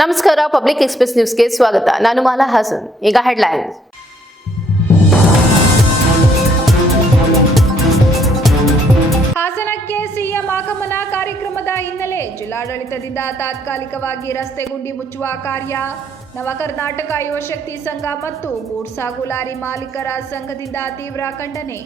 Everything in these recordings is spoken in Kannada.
ನಮಸ್ಕಾರ, ಪಬ್ಲಿಕ್ ಎಕ್ಸ್‌ಪ್ರೆಸ್ ನ್ಯೂಸ್ಗೆ ಸ್ವಾಗತ. ನಾನು ಮಾಲಾ ಹಾಸನ್. ಈಗ ಹೆಡ್ಲೈನ್ಸ್. ಹಾಸನಕ್ಕೆ ಸಿಎಂ ಆಗಮನ ಕಾರ್ಯಕ್ರಮದ ಹಿನ್ನೆಲೆ ಜಿಲ್ಲಾಡಳಿತದಿಂದ ತಾತ್ಕಾಲಿಕವಾಗಿ ರಸ್ತೆ ಗುಂಡಿ ಮುಚ್ಚುವ ಕಾರ್ಯ. ನವ ಕರ್ನಾಟಕ ಯುವಶಕ್ತಿ ಸಂಘ ಮತ್ತು ಗೂಡ್ಸ್ ಹಾಗೂ ಲಾರಿ ಮಾಲೀಕರ ಸಂಘದಿಂದ ತೀವ್ರ ಖಂಡನೆ.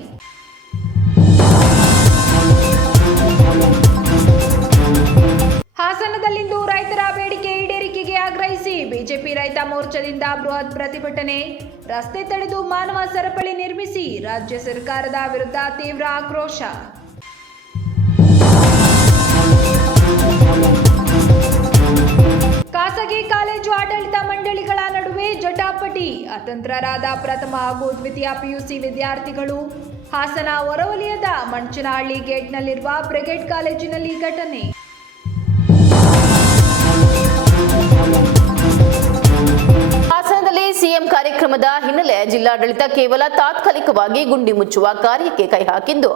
ಹಾಸನದಲ್ಲಿಂದು ರೈತರ ಬೇಡಿಕೆ ಈಡೇರಿಕೆಗೆ ಆಗ್ರಹಿಸಿ ಬಿಜೆಪಿ ರೈತ ಮೋರ್ಚಾದಿಂದ ಬೃಹತ್ ಪ್ರತಿಭಟನೆ. ರಸ್ತೆ ತಡೆದು ಮಾನವ ಸರಪಳಿ ನಿರ್ಮಿಸಿ ರಾಜ್ಯ ಸರ್ಕಾರದ ವಿರುದ್ಧ ತೀವ್ರ ಆಕ್ರೋಶ. ಖಾಸಗಿ ಕಾಲೇಜು ಆಡಳಿತ ಮಂಡಳಿಗಳ ನಡುವೆ ಜಟಾಪಟಿ. ಅತಂತ್ರರಾದ ಪ್ರಥಮ ಹಾಗೂ ದ್ವಿತೀಯ ಪಿಯುಸಿ ವಿದ್ಯಾರ್ಥಿಗಳು. ಹಾಸನ ಹೊರವಲಯದ ಮಂಚನಹಳ್ಳಿ ಗೇಟ್ನಲ್ಲಿರುವ ಬ್ರಿಗೇಡ್ ಕಾಲೇಜಿನಲ್ಲಿ ಘಟನೆ. ಹಾಸನದಲ್ಲಿ ಸಿಎಂ ಕಾರ್ಯಕ್ರಮದ ಹಿನ್ನೆಲೆ ಜಿಲ್ಲಾಡಳಿತ ಕೇವಲ ತಾತ್ಕಾಲಿಕವಾಗಿ ಗುಂಡಿ ಮುಚ್ಚುವ ಕಾರ್ಯಕ್ಕೆ ಕೈ ಹಾಕಿದ್ದು,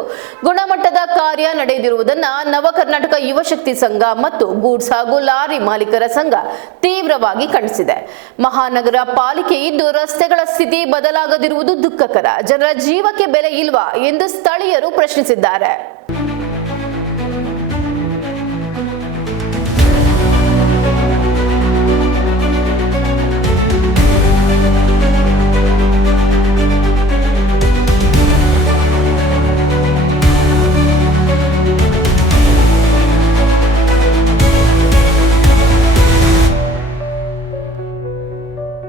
ಗುಣಮಟ್ಟದ ಕಾರ್ಯ ನಡೆಯದಿರುವುದನ್ನ ನವ ಕರ್ನಾಟಕ ಯುವಶಕ್ತಿ ಸಂಘ ಮತ್ತು ಗೂಡ್ಸ್ ಹಾಗೂ ಲಾರಿ ಮಾಲೀಕರ ಸಂಘ ತೀವ್ರವಾಗಿ ಖಂಡಿಸಿದೆ. ಮಹಾನಗರ ಪಾಲಿಕೆ ಇದ್ದು ರಸ್ತೆಗಳ ಸ್ಥಿತಿ ಬದಲಾಗದಿರುವುದು ದುಃಖಕರ. ಜನರ ಜೀವಕ್ಕೆ ಬೆಲೆ ಇಲ್ವಾ ಎಂದು ಸ್ಥಳೀಯರು ಪ್ರಶ್ನಿಸಿದ್ದಾರೆ.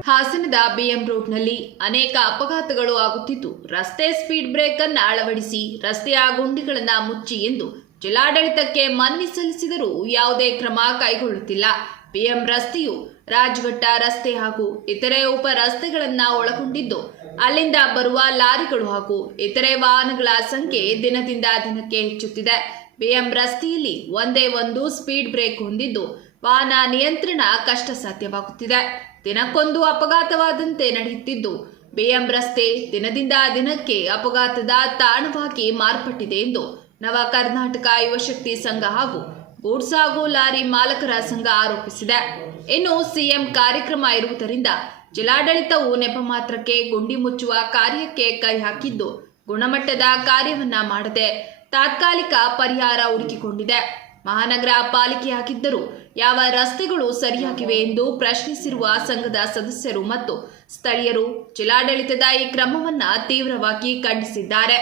ಹಾಸನದ ಬಿಎಂ ರೋಡ್ನಲ್ಲಿ ಅನೇಕ ಅಪಘಾತಗಳು ಆಗುತ್ತಿದ್ದು, ರಸ್ತೆ ಸ್ಪೀಡ್ ಬ್ರೇಕ್ ಅನ್ನು ಅಳವಡಿಸಿ ರಸ್ತೆಯ ಗುಂಡಿಗಳನ್ನು ಮುಚ್ಚಿ ಎಂದು ಜಿಲ್ಲಾಡಳಿತಕ್ಕೆ ಮನವಿ ಸಲ್ಲಿಸಿದರೂ ಯಾವುದೇ ಕ್ರಮ ಕೈಗೊಳ್ಳುತ್ತಿಲ್ಲ. ಬಿಎಂ ರಸ್ತೆಯು ರಾಜಘಟ್ಟ ರಸ್ತೆ ಹಾಗೂ ಇತರೆ ಉಪ ರಸ್ತೆಗಳನ್ನು ಒಳಗೊಂಡಿದ್ದು, ಅಲ್ಲಿಂದ ಬರುವ ಲಾರಿಗಳು ಹಾಗೂ ಇತರೆ ವಾಹನಗಳ ಸಂಖ್ಯೆ ದಿನದಿಂದ ದಿನಕ್ಕೆ ಹೆಚ್ಚುತ್ತಿದೆ. ಬಿಎಂ ರಸ್ತೆಯಲ್ಲಿ ಒಂದೇ ಒಂದು ಸ್ಪೀಡ್ ಬ್ರೇಕ್ ಹೊಂದಿದ್ದು, ವಾಹನ ನಿಯಂತ್ರಣ ಕಷ್ಟ ಸಾಧ್ಯವಾಗುತ್ತಿದೆ. ದಿನಕ್ಕೊಂದು ಅಪಘಾತವಾದಂತೆ ನಡೆಯುತ್ತಿದ್ದು, ಬಿಎಂ ರಸ್ತೆ ದಿನದಿಂದ ದಿನಕ್ಕೆ ಅಪಘಾತದ ತಾಣವಾಗಿ ಮಾರ್ಪಟ್ಟಿದೆ ಎಂದು ನವ ಕರ್ನಾಟಕ ಯುವಶಕ್ತಿ ಸಂಘ ಹಾಗೂ ಗೂಡ್ಸ್ ಹಾಗೂ ಲಾರಿ ಮಾಲಕರ ಸಂಘ ಆರೋಪಿಸಿದೆ. ಇನ್ನು ಸಿಎಂ ಕಾರ್ಯಕ್ರಮ ಇರುವುದರಿಂದ ಜಿಲ್ಲಾಡಳಿತವು ನೆಪ ಮಾತ್ರಕ್ಕೆ ಗುಂಡಿ ಮುಚ್ಚುವ ಕಾರ್ಯಕ್ಕೆ ಕೈ ಹಾಕಿದ್ದು, ಗುಣಮಟ್ಟದ ಕಾರ್ಯವನ್ನ ಮಾಡದೆ ತಾತ್ಕಾಲಿಕ ಪರಿಹಾರ ಹುಡುಕಿಕೊಂಡಿದೆ. ಮಹಾನಗರ ಪಾಲಿಕೆಯಾಗಿದ್ದರೂ ಯಾವ ರಸ್ತೆಗಳು ಸರಿಯಾಗಿವೆ ಎಂದು ಪ್ರಶ್ನಿಸಿರುವ ಸಂಘದ ಸದಸ್ಯರು ಮತ್ತು ಸ್ಥಳೀಯರು ಜಿಲ್ಲಾಡಳಿತದ ಈ ಕ್ರಮವನ್ನು ತೀವ್ರವಾಗಿ ಖಂಡಿಸಿದ್ದಾರೆ.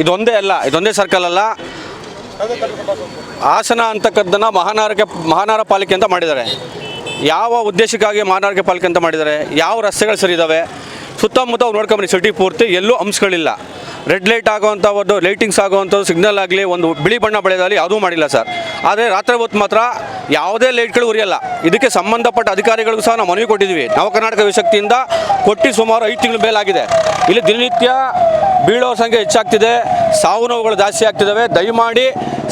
ಇದೊಂದೇ ಸರ್ಕಲ್ ಅಲ್ಲ. ಹಾಸನ ಅಂತಕ್ಕದ್ದನ್ನು ಮಹಾನಗರ ಪಾಲಿಕೆ ಅಂತ ಮಾಡಿದ್ದಾರೆ. ಯಾವ ಉದ್ದೇಶಕ್ಕಾಗಿ ಮಹಾನಗರ ಪಾಲಿಕೆ ಅಂತ ಮಾಡಿದ್ದಾರೆ? ಯಾವ ರಸ್ತೆಗಳು ಸರಿ ಇದ್ದಾವೆ? ಸುತ್ತಮುತ್ತ ನೋಡ್ಕೊಂಬನ್ನಿ, ಸಿಟಿ ಪೂರ್ತಿ ಎಲ್ಲೂ ಅಂಶಗಳಿಲ್ಲ. ರೆಡ್ ಲೈಟ್ ಆಗುವಂಥ ಒಂದು ಲೈಟಿಂಗ್ಸ್ ಆಗುವಂಥದ್ದು, ಸಿಗ್ನಲ್ ಆಗಲಿ, ಒಂದು ಬಿಳಿ ಬಣ್ಣ ಬಳಿಯೋದಾಗಲಿ ಯಾವುದೂ ಮಾಡಿಲ್ಲ ಸರ್. ಆದರೆ ರಾತ್ರಿ ಹೊತ್ತು ಮಾತ್ರ ಯಾವುದೇ ಲೈಟ್ಗಳು ಉರಿಯಲ್ಲ. ಇದಕ್ಕೆ ಸಂಬಂಧಪಟ್ಟ ಅಧಿಕಾರಿಗಳಿಗೂ ಸಹ ನಾವು ಮನವಿ ಕೊಟ್ಟಿದ್ದೀವಿ. ನವ ಕರ್ನಾಟಕ ಯುವಶಕ್ತಿಯಿಂದ ಕೊಟ್ಟು ಸುಮಾರು 5 ತಿಂಗಳ ಮೇಲಾಗಿದೆ. ಇಲ್ಲಿ ದಿನನಿತ್ಯ ಬೀಳೋ ಸಂಖ್ಯೆ ಹೆಚ್ಚಾಗ್ತಿದೆ, ಸಾವು ನೋವುಗಳು ಜಾಸ್ತಿ ಆಗ್ತಿದ್ದಾವೆ. ದಯಮಾಡಿ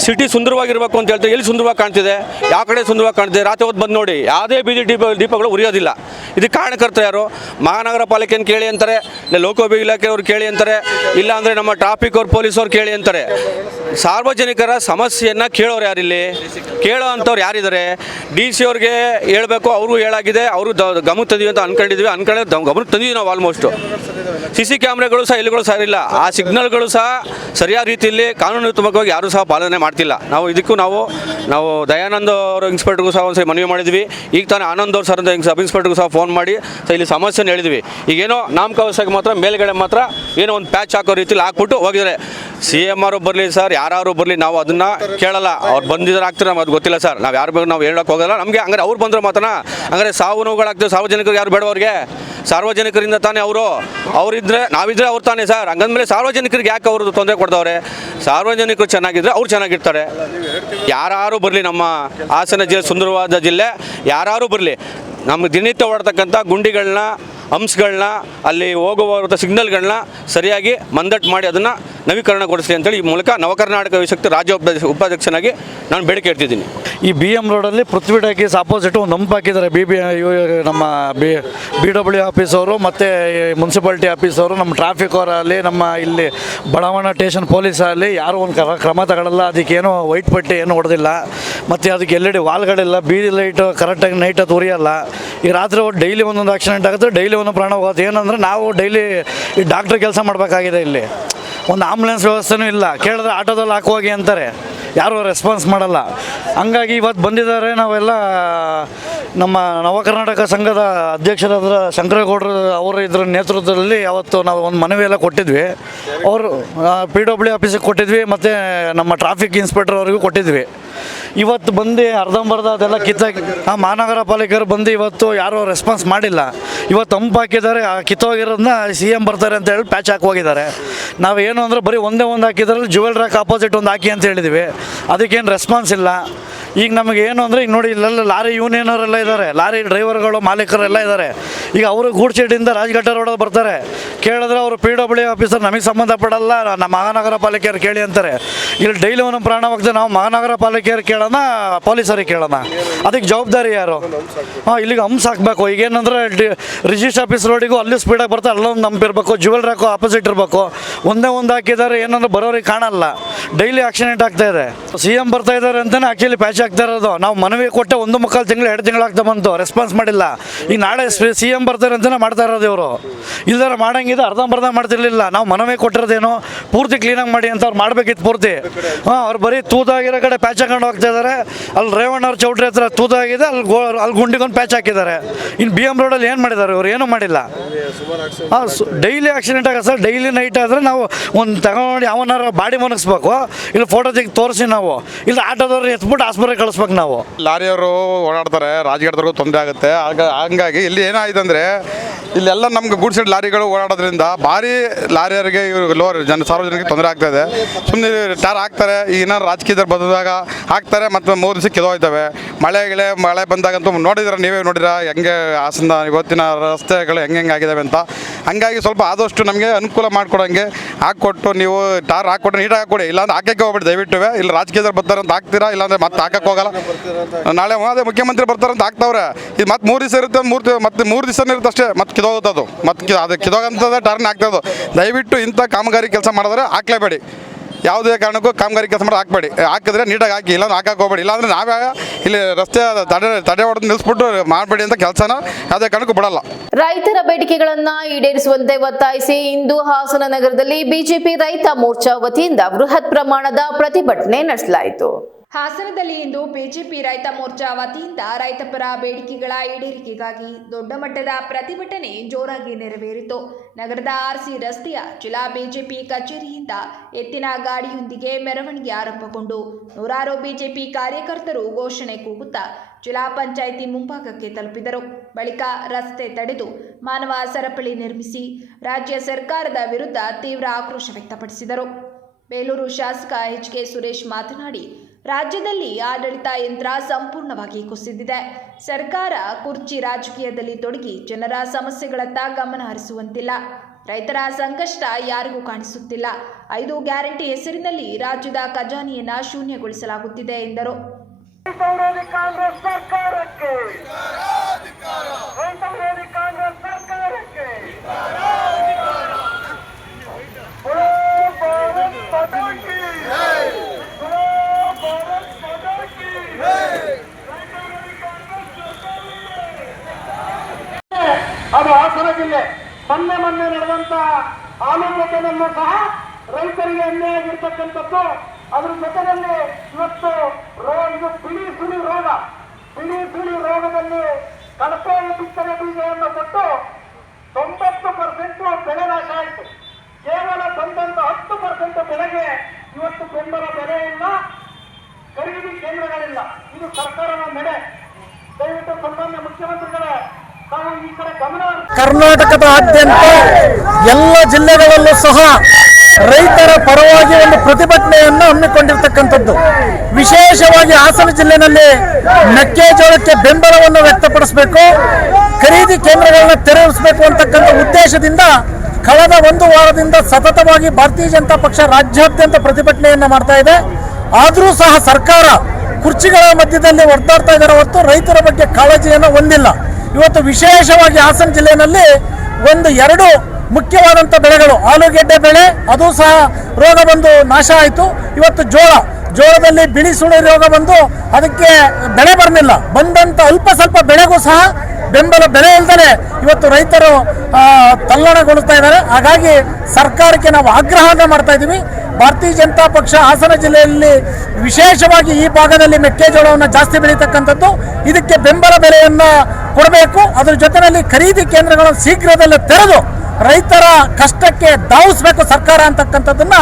ಸಿಟಿ ಸುಂದರವಾಗಿರಬೇಕು ಅಂತ ಹೇಳ್ತಾರೆ. ಎಲ್ಲಿ ಸುಂದರವಾಗಿ ಕಾಣ್ತಿದೆ? ಯಾವ ಕಡೆ ಸುಂದರವಾಗಿ ಕಾಣ್ತಿದೆ? ರಾತ್ರಿ ಹೊತ್ತು ಬಂದು ನೋಡಿ, ಯಾವುದೇ ಬೀದಿ ದೀಪಗಳು ಉರಿಯೋದಿಲ್ಲ. ಇದಕ್ಕೆ ಕಾರಣಕರ್ತರು ಯಾರು? ಮಹಾನಗರ ಪಾಲಿಕೆಯನ್ನು ಕೇಳಿ ಅಂತಾರೆ, ಇಲ್ಲ ಲೋಕೋಪಯೋಗಿ ಇಲಾಖೆಯವರು ಕೇಳಿ ಅಂತಾರೆ, ಇಲ್ಲ ಅಂದರೆ ನಮ್ಮ ಟ್ರಾಫಿಕ್ ಅವ್ರು ಪೊಲೀಸವ್ರು ಕೇಳಿ ಅಂತಾರೆ. ಸಾರ್ವಜನಿಕರ ಸಮಸ್ಯೆಯನ್ನು ಕೇಳೋರು ಯಾರಿಲ್ಲಿ? ಕೇಳೋ ಅಂಥವ್ರು ಯಾರಿದ್ದಾರೆ? ಡಿ ಸಿ ಅವ್ರಿಗೆ ಹೇಳಬೇಕು, ಅವರು ಹೇಳಾಗಿದೆ, ಅವರು ಗಮನ ತಂದಿವಿ ಅಂತ ಅನ್ಕೊಂಡಿದ್ವಿ, ಗಮನ ತಂದಿದ್ವಿ ನಾವು. ಆಲ್ಮೋಸ್ಟು CC ಕ್ಯಾಮ್ರಾಗಳು ಸಹ ಎಲ್ಲಿಗಳು ಸಹ ಇಲ್ಲ, ಆ ಸಿಗ್ನಲ್ಗಳು ಸಹ ಸರಿಯಾದ ರೀತಿಯಲ್ಲಿ ಕಾನೂನುತ್ಮಕವಾಗಿ ಯಾರೂ ಸಹ ಪಾಲನೆ ಮಾಡ್ತಿಲ್ಲ. ನಾವು ದಯಾನಂದ್ ಅವರು ಇನ್ಸ್ಪೆಕ್ಟರ್ಗೂ ಸಹ ಒಂದ್ಸರಿ ಮನವಿ ಮಾಡಿದ್ವಿ. ಈಗ ತಾನೇ ಆನಂದ್ ಅವ್ರು ಸರ್ ಸಬ್ ಇನ್ಸ್ಪೆಕ್ಟರ್ಗೂ ಸಹ ಫೋನ್ ಮಾಡಿ ಇಲ್ಲಿ ಸಮಸ್ಯೆನ ಹೇಳಿದ್ವಿ. ಈಗೇನೋ ನಾಮಕಾವಸ್ಥೆಗೆ ಮಾತ್ರ ಮೇಲ್ಗಡೆ ಮಾತ್ರ ಏನೋ ಒಂದು ಪ್ಯಾಚ್ ಹಾಕೋ ರೀತಿಲಿ ಹಾಕ್ಬಿಟ್ಟು ಹೋಗಿದ್ದಾರೆ. CM ಅವರು ಬರಲಿ ಸರ್, ಯಾರು ಬರಲಿ, ನಾವು ಅದನ್ನು ಕೇಳಲ್ಲ. ಅವ್ರು ಬಂದಿದ್ದಾರೆ ಆಗ್ತಾರೆ, ನಮ್ಗೆ ಅದು ಗೊತ್ತಿಲ್ಲ ಸರ್. ನಾವು ಯಾರು ಬೇಕು ನಾವು ಹೇಳೋಕೆ ಹೋಗಲ್ಲ. ನಮಗೆ ಹಂಗಾರೆ ಅವ್ರು ಬಂದ್ರೆ ಮಾತ್ರ ಹಂಗಾರೆ ಸಾವು ನೋವುಗಳಾಗ್ತದೆ. ಸಾರ್ವಜನಿಕರು ಯಾರು ಬೇಡ ಅವ್ರಿಗೆ? ಸಾರ್ವಜನಿಕರಿಂದ ತಾನೇ ಅವರಿದ್ದರೆ ನಾವಿದ್ರೆ ಅವ್ರು ತಾನೇ ಸರ್. ಹಂಗಂದ್ಮೇಲೆ ಸಾರ್ವಜನಿಕರಿಗೆ ಯಾಕೆ ಅವರು ತೊಂದರೆ ಕೊಡ್ದವ್ರೆ? ಸಾರ್ವಜನಿಕರು ಚೆನ್ನಾಗಿದ್ರೆ ಅವ್ರು ಚೆನ್ನಾಗಿರ್ತಾರೆ. ಯಾರು ಬರಲಿ, ನಮ್ಮ ಹಾಸನ ಜಿಲ್ಲೆ ಸುಂದರವಾದ ಜಿಲ್ಲೆ, ಯಾರು ಬರಲಿ, ನಮ್ಗೆ ದಿನನಿತ್ಯ ಓಡತಕ್ಕಂಥ ಗುಂಡಿಗಳನ್ನ, ಹಂಪ್ಸ್ಗಳನ್ನ, ಅಲ್ಲಿ ಹೋಗುವ ಸಿಗ್ನಲ್ಗಳನ್ನ ಸರಿಯಾಗಿ ಮಂದಟ್ಟು ಮಾಡಿ ಅದನ್ನು ನವೀಕರಣಗೊಳಿಸಲಿ ಅಂತೇಳಿ ಈ ಮೂಲಕ ನವಕರ್ನಾಟಕ ವಿಶಕ್ತಿ ರಾಜ್ಯ ಉಪಾಧ್ಯಕ್ಷನಾಗಿ ನಾನು ಬೇಡಿಕೆ ಇಡ್ತಿದ್ದೀನಿ. ಈ BM ರೋಡಲ್ಲಿ ಪೃಥ್ವಿ ಟಾಕೀಸ್ ಆಪೋಸಿಟ್ ಒಂದು ಹಂಪ್ ಹಾಕಿದ್ದಾರೆ. ನಮ್ಮ BW ಆಫೀಸವರು ಮತ್ತು ಮುನ್ಸಿಪಾಲ್ಟಿ ಆಫೀಸವರು, ನಮ್ಮ ಟ್ರಾಫಿಕ್ ಅವರಲ್ಲಿ, ನಮ್ಮ ಇಲ್ಲಿ ಬಡಾವಣೆ ಸ್ಟೇಷನ್ ಪೊಲೀಸಲ್ಲಿ ಯಾರೂ ಒಂದು ಕ್ರಮ ತಗೊಳ್ಳಲ್ಲ. ಅದಕ್ಕೇನು ವೈಟ್ ಪಟ್ಟಿ ಏನು ಹೊಡೆದಿಲ್ಲ, ಮತ್ತು ಅದಕ್ಕೆ LED ವಾಲ್ಗಳಿಲ್ಲ, ಬೀದಿ ಲೈಟ್ ಕರೆಕ್ಟಾಗಿ ನೈಟ್ ಅದು ಉರಿಯಲ್ಲ. ಈ ರಾತ್ರಿ ಡೈಲಿ ಒಂದೊಂದು ಆಕ್ಸಿಡೆಂಟ್ ಆಗುತ್ತೆ, ಡೈಲಿ ಒಂದೊಂದು ಪ್ರಾಣ ಹೋಗುತ್ತೆ. ಏನಂದರೆ ನಾವು ಡೈಲಿ ಈ ಡಾಕ್ಟ್ರ್ ಕೆಲಸ ಮಾಡಬೇಕಾಗಿದೆ. ಇಲ್ಲಿ ಒಂದು ಆಂಬುಲೆನ್ಸ್ ವ್ಯವಸ್ಥೆನೂ ಇಲ್ಲ. ಕೇಳಿದ್ರೆ ಆಟೋದಲ್ಲಿ ಹಾಕುವಾಗಿ ಅಂತಾರೆ, ಯಾರೂ ರೆಸ್ಪಾನ್ಸ್ ಮಾಡಲ್ಲ. ಹಂಗಾಗಿ ಇವತ್ತು ಬಂದಿದ್ದಾರೆ. ನಾವೆಲ್ಲ ನಮ್ಮ ನವಕರ್ನಾಟಕ ಸಂಘದ ಅಧ್ಯಕ್ಷರಾದ ಶಂಕರೇಗೌಡರು ಅವರು ಇದ್ರ ನೇತೃತ್ವದಲ್ಲಿ ಅವತ್ತು ನಾವು ಒಂದು ಮನವಿ ಎಲ್ಲ ಕೊಟ್ಟಿದ್ವಿ. ಅವರು PW ಆಫೀಸಿಗೆ ಕೊಟ್ಟಿದ್ವಿ, ಮತ್ತು ನಮ್ಮ ಟ್ರಾಫಿಕ್ ಇನ್ಸ್ಪೆಕ್ಟರ್ ಅವ್ರಿಗೂ ಕೊಟ್ಟಿದ್ವಿ. ಇವತ್ತು ಬಂದು ಅರ್ಧಂಬರ್ಧ ಅದೆಲ್ಲ ಕಿತ್ತಾಕಿ ಮಹಾನಗರ ಪಾಲಿಕೆಯವರು ಬಂದು ಇವತ್ತು ಯಾರೂ ರೆಸ್ಪಾನ್ಸ್ ಮಾಡಿಲ್ಲ. ಇವತ್ತು ಹಂಪ್ ಹಾಕಿದ್ದಾರೆ, ಕಿತ್ತೋಗಿರೋದನ್ನ CM ಬರ್ತಾರೆ ಅಂತ ಹೇಳಿ ಪ್ಯಾಚ್ ಹಾಕೋಗಿದ್ದಾರೆ. ನಾವೇನು ಅಂದರೆ ಬರೀ ಒಂದೇ ಒಂದು ಹಾಕಿದ್ರಲ್ಲಿ ಜುವೆಲ್ ರಾಕ್ ಆಪೋಸಿಟ್ ಒಂದು ಹಾಕಿ ಅಂತ ಹೇಳಿದ್ವಿ. ಅದಕ್ಕೇನು ರೆಸ್ಪಾನ್ಸ್ ಇಲ್ಲ. ಈಗ ನಮಗೆ ಏನು ಅಂದರೆ ಈಗ ನೋಡಿ, ಇಲ್ಲೆಲ್ಲ ಲಾರಿ ಯೂನಿಯನವರೆಲ್ಲ ಇದ್ದಾರೆ, ಲಾರಿ ಡ್ರೈವರ್ಗಳು, ಮಾಲೀಕರೆಲ್ಲ ಇದ್ದಾರೆ. ಈಗ ಅವರು ಗೂಡ್ಶೆಡ್ಡಿಂದ ರಾಜಘಾಟ ರೋಡಲ್ಲಿ ಬರ್ತಾರೆ. ಕೇಳಿದ್ರೆ ಅವರು PW ಆಫೀಸರ್ ನಮಗೆ ಸಂಬಂಧಪಡಲ್ಲ, ನಮ್ಮ ಮಹಾನಗರ ಪಾಲಿಕೆಯವ್ರು ಕೇಳಿ ಅಂತಾರೆ. ಇಲ್ಲಿ ಡೈಲಿ ಒಂದೊಂದು ಪ್ರಾಣವಾಗ್ತದೆ. ನಾವು ಮಹಾನಗರ ಪಾಲಿಕೆಯವ್ರು ಕೇಳೋಣ, ಪೊಲೀಸರಿಗೆ ಕೇಳೋಣ? ಅದಕ್ಕೆ ಜವಾಬ್ದಾರಿ ಯಾರು? ಇಲ್ಲಿಗೆ ಹಂಪ್ಸ್ ಹಾಕಬೇಕು. ಈಗೇನಂದ್ರೆ ರಿಜಿಸ್ಟ್ರ್ ಆಫೀಸ್ ರೋಡಿಗೂ ಅಲ್ಲಿ ಸ್ಪೀಡಾಗಿ ಬರ್ತಾರೆ, ಅಲ್ಲೊಂದು ಹಂಪ್ ಇರಬೇಕು, ಜುವೆಲ್ ರಾಕು ಆಪೋಸಿಟ್ ಇರಬೇಕು. ಒಂದೇ ಒಂದು ಹಾಕಿದ್ದಾರೆ, ಏನಂದ್ರೆ ಬರೋರಿಗೆ ಕಾಣಲ್ಲ. ಡೈಲಿ ಆಕ್ಸಿಡೆಂಟ್ ಆಗ್ತಾ ಇದೆ. CM ಬರ್ತಾ ಇದ್ದಾರೆ ಅಂತಲೇ ಆ್ಯಕ್ಚುಲಿ ಪ್ಯಾಚ್ ಆಗ್ತಾ ಇರೋದು. ನಾವು ಮನವಿ ಕೊಟ್ಟೆ 1.25 ತಿಂಗಳು 2 ತಿಂಗಳು ಆಗ್ತಾ ಬಂತು, ರೆಸ್ಪಾನ್ಸ್ ಮಾಡಿಲ್ಲ. ಈಗ ನಾಳೆ CM ಬರ್ತಾರೆ ಅಂತಲೇ ಮಾಡ್ತಾ ಇರೋದು ಇವರು. ಇಲ್ದಾರ ಮಾಡಂಗಿದೆ, ಅರ್ಧಂಬರ್ಧ ಮಾಡ್ತಿರ್ಲಿಲ್ಲ. ನಾವು ಮನವಿ ಕೊಟ್ಟಿರೋದೇನು ಪೂರ್ತಿ ಕ್ಲೀನಾಗಿ ಮಾಡಿ ಅಂತ ಅವ್ರು ಮಾಡಬೇಕಿತ್ತು ಪೂರ್ತಿ. ಅವ್ರು ಬರೀ ತೂತಾಗಿರೋ ಕಡೆ ಪ್ಯಾಚ್ ಹಾಕೊಂಡು ಹೋಗ್ತಾ ಇದ್ದಾರೆ. ಅಲ್ಲಿ ರೇವಣ್ಣವ್ರ ಚೌಟ್ರಿ ಹತ್ರ ತೂತಾಗಿದೆ, ಅಲ್ಲಿ ಗುಂಡಿಗೊಂದು ಪ್ಯಾಚ್ ಹಾಕಿದ್ದಾರೆ. ಇನ್ನು BM ರೋಡಲ್ಲಿ ಏನು ಮಾಡಿದ್ದಾರೆ ಇವರು? ಏನೂ ಮಾಡಿಲ್ಲ. ಡೈಲಿ ಆಕ್ಸಿಡೆಂಟ್ ಆಗ ಸರ್. ಡೈಲಿ ನೈಟ್ ಆದರೆ ನಾವು ಒಂದು ತಗೊಂಡು ಯಾವನಾರ ಬಾಡಿ ಮನಗಿಸ್ಬೇಕು, ಇಲ್ಲ ಫೋಟೋ ತೆಗೆದು ತೋರಿಸಿ ನಾವು, ಇಲ್ಲ ಆಟೋದವ್ರು ಎತ್ಬಿಟ್ಟು ಆಸ್ಪತ್ರೆಗೆ ಕಳಿಸ್ಬೇಕು ನಾವು. ಲಾರಿಯವರು ಓಡಾಡ್ತಾರೆ, ರಾಜಗೀರದವ್ರಿಗೂ ತೊಂದರೆ ಆಗುತ್ತೆ. ಹಂಗಾಗಿ ಇಲ್ಲಿ ಏನಾಗಿದೆ ಅಂದರೆ ಇಲ್ಲೆಲ್ಲ ನಮ್ಗೆ ಗೂಡ್ಸೆಡ್ ಲಾರಿಗಳು ಓಡಾಡೋದ್ರಿಂದ ಭಾರಿ ಲಾರಿಯರಿಗೆ ಇವರು ಸಾರ್ವಜನಿಕರಿಗೆ ತೊಂದರೆ ಆಗ್ತಾಯಿದೆ. ಸುಮ್ಮನೆ ಟಾರ್ ಹಾಕ್ತಾರೆ, ಈಗ ಏನಾರು ರಾಜಕೀಯದಲ್ಲಿ ಬಂದಾಗ ಹಾಕ್ತಾರೆ, ಮತ್ತು 3 ದಿವಸ ಕಿದೋಯ್ತವೆ. ಮಳೆ ಬಂದಾಗಂತೂ ನೋಡಿದ್ರೆ ನೀವೇ ನೋಡಿರ ಹೆಂಗೆ ಹಾಸನ ಇವತ್ತಿನ ರಸ್ತೆಗಳು ಹೆಂಗೆ ಆಗಿದ್ದಾವೆ ಅಂತ. ಹಂಗಾಗಿ ಸ್ವಲ್ಪ ಆದಷ್ಟು ನಮಗೆ ಅನುಕೂಲ ಮಾಡಿಕೊಡಂಗೆ ಹಾಕ್ಕೊಟ್ಟು, ನೀವು ಟಾರ್ ಹಾಕ್ಕೊಟ್ಟು ನೀಟಾಗಿ ಹಾಕ್ಕೊಡಿ. ಇಲ್ಲಾಂದ್ರೆ ಹಾಕಕ್ಕೆ ಹೋಗ್ಬಿಟ್ಟು ದಯವಿಟ್ಟು. ಇಲ್ಲ ರಾಜಕೀಯದಲ್ಲಿ ಬರ್ತಾರೆ ಅಂತ ಹಾಕ್ತೀರಾ, ಇಲ್ಲಾಂದ್ರೆ ಮತ್ತೆ ಹಾಕಕ್ಕೆ ಹೋಗಲ್ಲ. ನಾಳೆ ಅದೇ ಮುಖ್ಯಮಂತ್ರಿ ಬರ್ತಾರೆ ಅಂತ ಹಾಕ್ತಾವ್ರೆ. ಇದು ಮತ್ತೆ 3 ದಿವಸ ಇರುತ್ತೆ, ಮತ್ತೆ 3 ದಿವಸನೇ ಇರುತ್ತೆ ಅಷ್ಟೇ, ಮತ್ತೆ ಕಿದೋಗುತ್ತದು. ಮತ್ತೆ ಅದು ಕಿದೋಗಂಥದ್ದೇ ಟರ್ನ್ ಆಗ್ತದೆ. ದಯವಿಟ್ಟು ಇಂಥ ಕಾಮಗಾರಿ ಕೆಲಸ ಮಾಡಿದ್ರೆ ಹಾಕ್ಲೇಬೇಡಿ. ಯಾವುದೇ ಕಾರಣಕ್ಕೂ ಕಾಮಗಾರಿ ಕೆಲಸ ಮಾಡಿ ಹಾಕಬೇಡಿ. ಹಾಕಿದ್ರೆ ನೀಟಾಗಿ ಹಾಕಿ, ಇಲ್ಲಾಂದ್ರೆ ಹಾಕಕ್ಕೆ ಹೋಗ್ಬೇಡಿ. ಇಲ್ಲಾಂದ್ರೆ ನಾವೇ ಇಲ್ಲಿ ರಸ್ತೆ ತಡೆ ಹೊಡೆದು ನಿಲ್ಲಿಸ್ಬಿಟ್ಟು ಮಾಡಬೇಡಿ ಅಂತ ಕೆಲಸನ ಯಾವುದೇ ಕಾರಣಕ್ಕೂ ಬಿಡಲ್ಲ. ರೈತರ ಬೇಡಿಕೆಗಳನ್ನ ಈಡೇರಿಸುವಂತೆ ಒತ್ತಾಯಿಸಿ ಇಂದು ಹಾಸನ ನಗರದಲ್ಲಿ ಬಿಜೆಪಿ ರೈತ ಮೋರ್ಚಾ ವತಿಯಿಂದ ಬೃಹತ್ ಪ್ರಮಾಣದ ಪ್ರತಿಭಟನೆ ನಡೆಸಲಾಯಿತು. ಹಾಸನದಲ್ಲಿ ಇಂದು ಬಿಜೆಪಿ ರೈತ ಮೋರ್ಚಾ ವತಿಯಿಂದ ರೈತಪರ ಬೇಡಿಕೆಗಳ ಈಡೇರಿಕೆಗಾಗಿ ದೊಡ್ಡ ಮಟ್ಟದ ಪ್ರತಿಭಟನೆ ಜೋರಾಗಿ ನೆರವೇರಿತು. ನಗರದ RC ರಸ್ತೆಯ ಜಿಲ್ಲಾ ಬಿಜೆಪಿ ಕಚೇರಿಯಿಂದ ಎತ್ತಿನ ಗಾಡಿಯೊಂದಿಗೆ ಮೆರವಣಿಗೆ ಆರಂಭಗೊಂಡು ನೂರಾರು ಬಿಜೆಪಿ ಕಾರ್ಯಕರ್ತರು ಘೋಷಣೆ ಕೂಗುತ್ತಾ ಜಿಲ್ಲಾ ಪಂಚಾಯಿತಿ ಮುಂಭಾಗಕ್ಕೆ ತಲುಪಿದರು. ಬಳಿಕ ರಸ್ತೆ ತಡೆದು ಮಾನವ ಸರಪಳಿ ನಿರ್ಮಿಸಿ ರಾಜ್ಯ ಸರ್ಕಾರದ ವಿರುದ್ಧ ತೀವ್ರ ಆಕ್ರೋಶ ವ್ಯಕ್ತಪಡಿಸಿದರು. ಬೇಲೂರು ಶಾಸಕ HK ಸುರೇಶ್ ಮಾತನಾಡಿ, ರಾಜ್ಯದಲ್ಲಿ ಆಡಳಿತ ಯಂತ್ರ ಸಂಪೂರ್ಣವಾಗಿ ಕುಸಿದಿದೆ. ಸರ್ಕಾರ ಕುರ್ಚಿ ರಾಜಕೀಯದಲ್ಲಿ ತೊಡಗಿ ಜನರ ಸಮಸ್ಯೆಗಳತ್ತ ಗಮನ ಹರಿಸುವಂತಿಲ್ಲ. ರೈತರ ಸಂಕಷ್ಟ ಯಾರಿಗೂ ಕಾಣಿಸುತ್ತಿಲ್ಲ. 5 ಗ್ಯಾರಂಟಿ ಹೆಸರಿನಲ್ಲಿ ರಾಜ್ಯದ ಖಜಾನೆಯನ್ನ ಶೂನ್ಯಗೊಳಿಸಲಾಗುತ್ತಿದೆ ಎಂದರು. ಅದು ಹಾಸನ ಜಿಲ್ಲೆ. ಮೊನ್ನೆ ನಡೆದಂತ ಆಲೂಗಡ್ಡೆನಲ್ಲೂ ಸಹ ರೈತರಿಗೆ ಅನ್ಯಾಯ ಆಗಿರ್ತಕ್ಕಂಥದ್ದು. ಅದ್ರ ಜೊತೆಯಲ್ಲಿ ಇವತ್ತು ಇದು ಬಿಳಿ ಸುಳಿ ರೋಗದಲ್ಲಿ ಕಳಪೆ ಬಿತ್ತನೆ ಬೀಜವನ್ನು ಕೊಟ್ಟು 90% ಬೆಳೆ ನಾಶ ಆಯಿತು. ಕೇವಲ ಬಂದಂತ 10% ಬೆಳೆಗೆ ಇವತ್ತು ಬೆಂಬಲ ಬೆಲೆ ಇಲ್ಲ, ಖರೀದಿ ಕೇಂದ್ರಗಳಿಲ್ಲ. ಇದು ಸರ್ಕಾರದ ನಡೆ. ದಯವಿಟ್ಟು ಸನ್ಮಾನ್ಯ ಮುಖ್ಯಮಂತ್ರಿಗಳೇ ತಾವು ಈ ಕಡೆ ಗಮನ ಕರ್ನಾಟಕದಾದ್ಯಂತ ಎಲ್ಲ ಜಿಲ್ಲೆಗಳಲ್ಲೂ ಸಹ ರೈತರ ಪರವಾಗಿ ಒಂದು ಪ್ರತಿಭಟನೆಯನ್ನು ಹಮ್ಮಿಕೊಂಡಿರ್ತಕ್ಕಂಥದ್ದು. ವಿಶೇಷವಾಗಿ ಹಾಸನ ಜಿಲ್ಲೆಯಲ್ಲಿ ಮೆಕ್ಕೆಜೋಳಕ್ಕೆ ಬೆಂಬಲವನ್ನು ವ್ಯಕ್ತಪಡಿಸಬೇಕು, ಖರೀದಿ ಕೇಂದ್ರಗಳನ್ನು ತೆರವಿಸಬೇಕು ಅಂತಕ್ಕಂಥ ಉದ್ದೇಶದಿಂದ ಕಳೆದ ಒಂದು ವಾರದಿಂದ ಸತತವಾಗಿ ಭಾರತೀಯ ಜನತಾ ಪಕ್ಷ ರಾಜ್ಯಾದ್ಯಂತ ಪ್ರತಿಭಟನೆಯನ್ನು ಮಾಡ್ತಾ ಇದೆ. ಆದರೂ ಸಹ ಸರ್ಕಾರ ಕುರ್ಚಿಗಳ ಮಧ್ಯದಲ್ಲಿ ಒದ್ದಾಡ್ತಾ ಇದ್ದಾರೆ ಹೊರತು ರೈತರ ಬಗ್ಗೆ ಕಾಳಜಿಯನ್ನು ಹೊಂದಿಲ್ಲ. ಇವತ್ತು ವಿಶೇಷವಾಗಿ ಹಾಸನ ಜಿಲ್ಲೆಯಲ್ಲಿ ಎರಡು ಮುಖ್ಯವಾದಂಥ ಬೆಳೆಗಳು, ಆಲೂಗೆಡ್ಡೆ ಬೆಳೆ ಅದು ಸಹ ರೋಗ ಬಂದು ನಾಶ ಆಯಿತು. ಇವತ್ತು ಜೋಳದಲ್ಲಿ ಬಿಳಿ ಸುಳಿ ರೋಗ ಬಂದು ಅದಕ್ಕೆ ಬೆಳೆ ಬರಲಿಲ್ಲ. ಬಂದಂಥ ಅಲ್ಪ ಸ್ವಲ್ಪ ಬೆಳೆಗೂ ಸಹ ಬೆಂಬಲ ಬೆಲೆ ಇಲ್ಲದೆ ಇವತ್ತು ರೈತರು ತಲ್ಲಣಗೊಳ್ತಾ ಇದ್ದಾರೆ. ಹಾಗಾಗಿ ಸರ್ಕಾರಕ್ಕೆ ನಾವು ಆಗ್ರಹವನ್ನು ಮಾಡ್ತಾ ಇದ್ದೀವಿ. ಭಾರತೀಯ ಜನತಾ ಪಕ್ಷ ಹಾಸನ ಜಿಲ್ಲೆಯಲ್ಲಿ ವಿಶೇಷವಾಗಿ ಈ ಭಾಗದಲ್ಲಿ ಮೆಕ್ಕೆಜೋಳವನ್ನು ಜಾಸ್ತಿ ಬೆಳೀತಕ್ಕಂಥದ್ದು, ಇದಕ್ಕೆ ಬೆಂಬಲ ಬೆಲೆಯನ್ನು ಕೊಡಬೇಕು. ಅದರ ಜೊತೆಯಲ್ಲಿ ಖರೀದಿ ಕೇಂದ್ರಗಳನ್ನು ಶೀಘ್ರದಲ್ಲೇ ತೆರೆದು ರೈತರ ಕಷ್ಟಕ್ಕೆ ಧಾವಿಸಬೇಕು ಸರ್ಕಾರ ಅಂತಕ್ಕಂಥದ್ದನ್ನ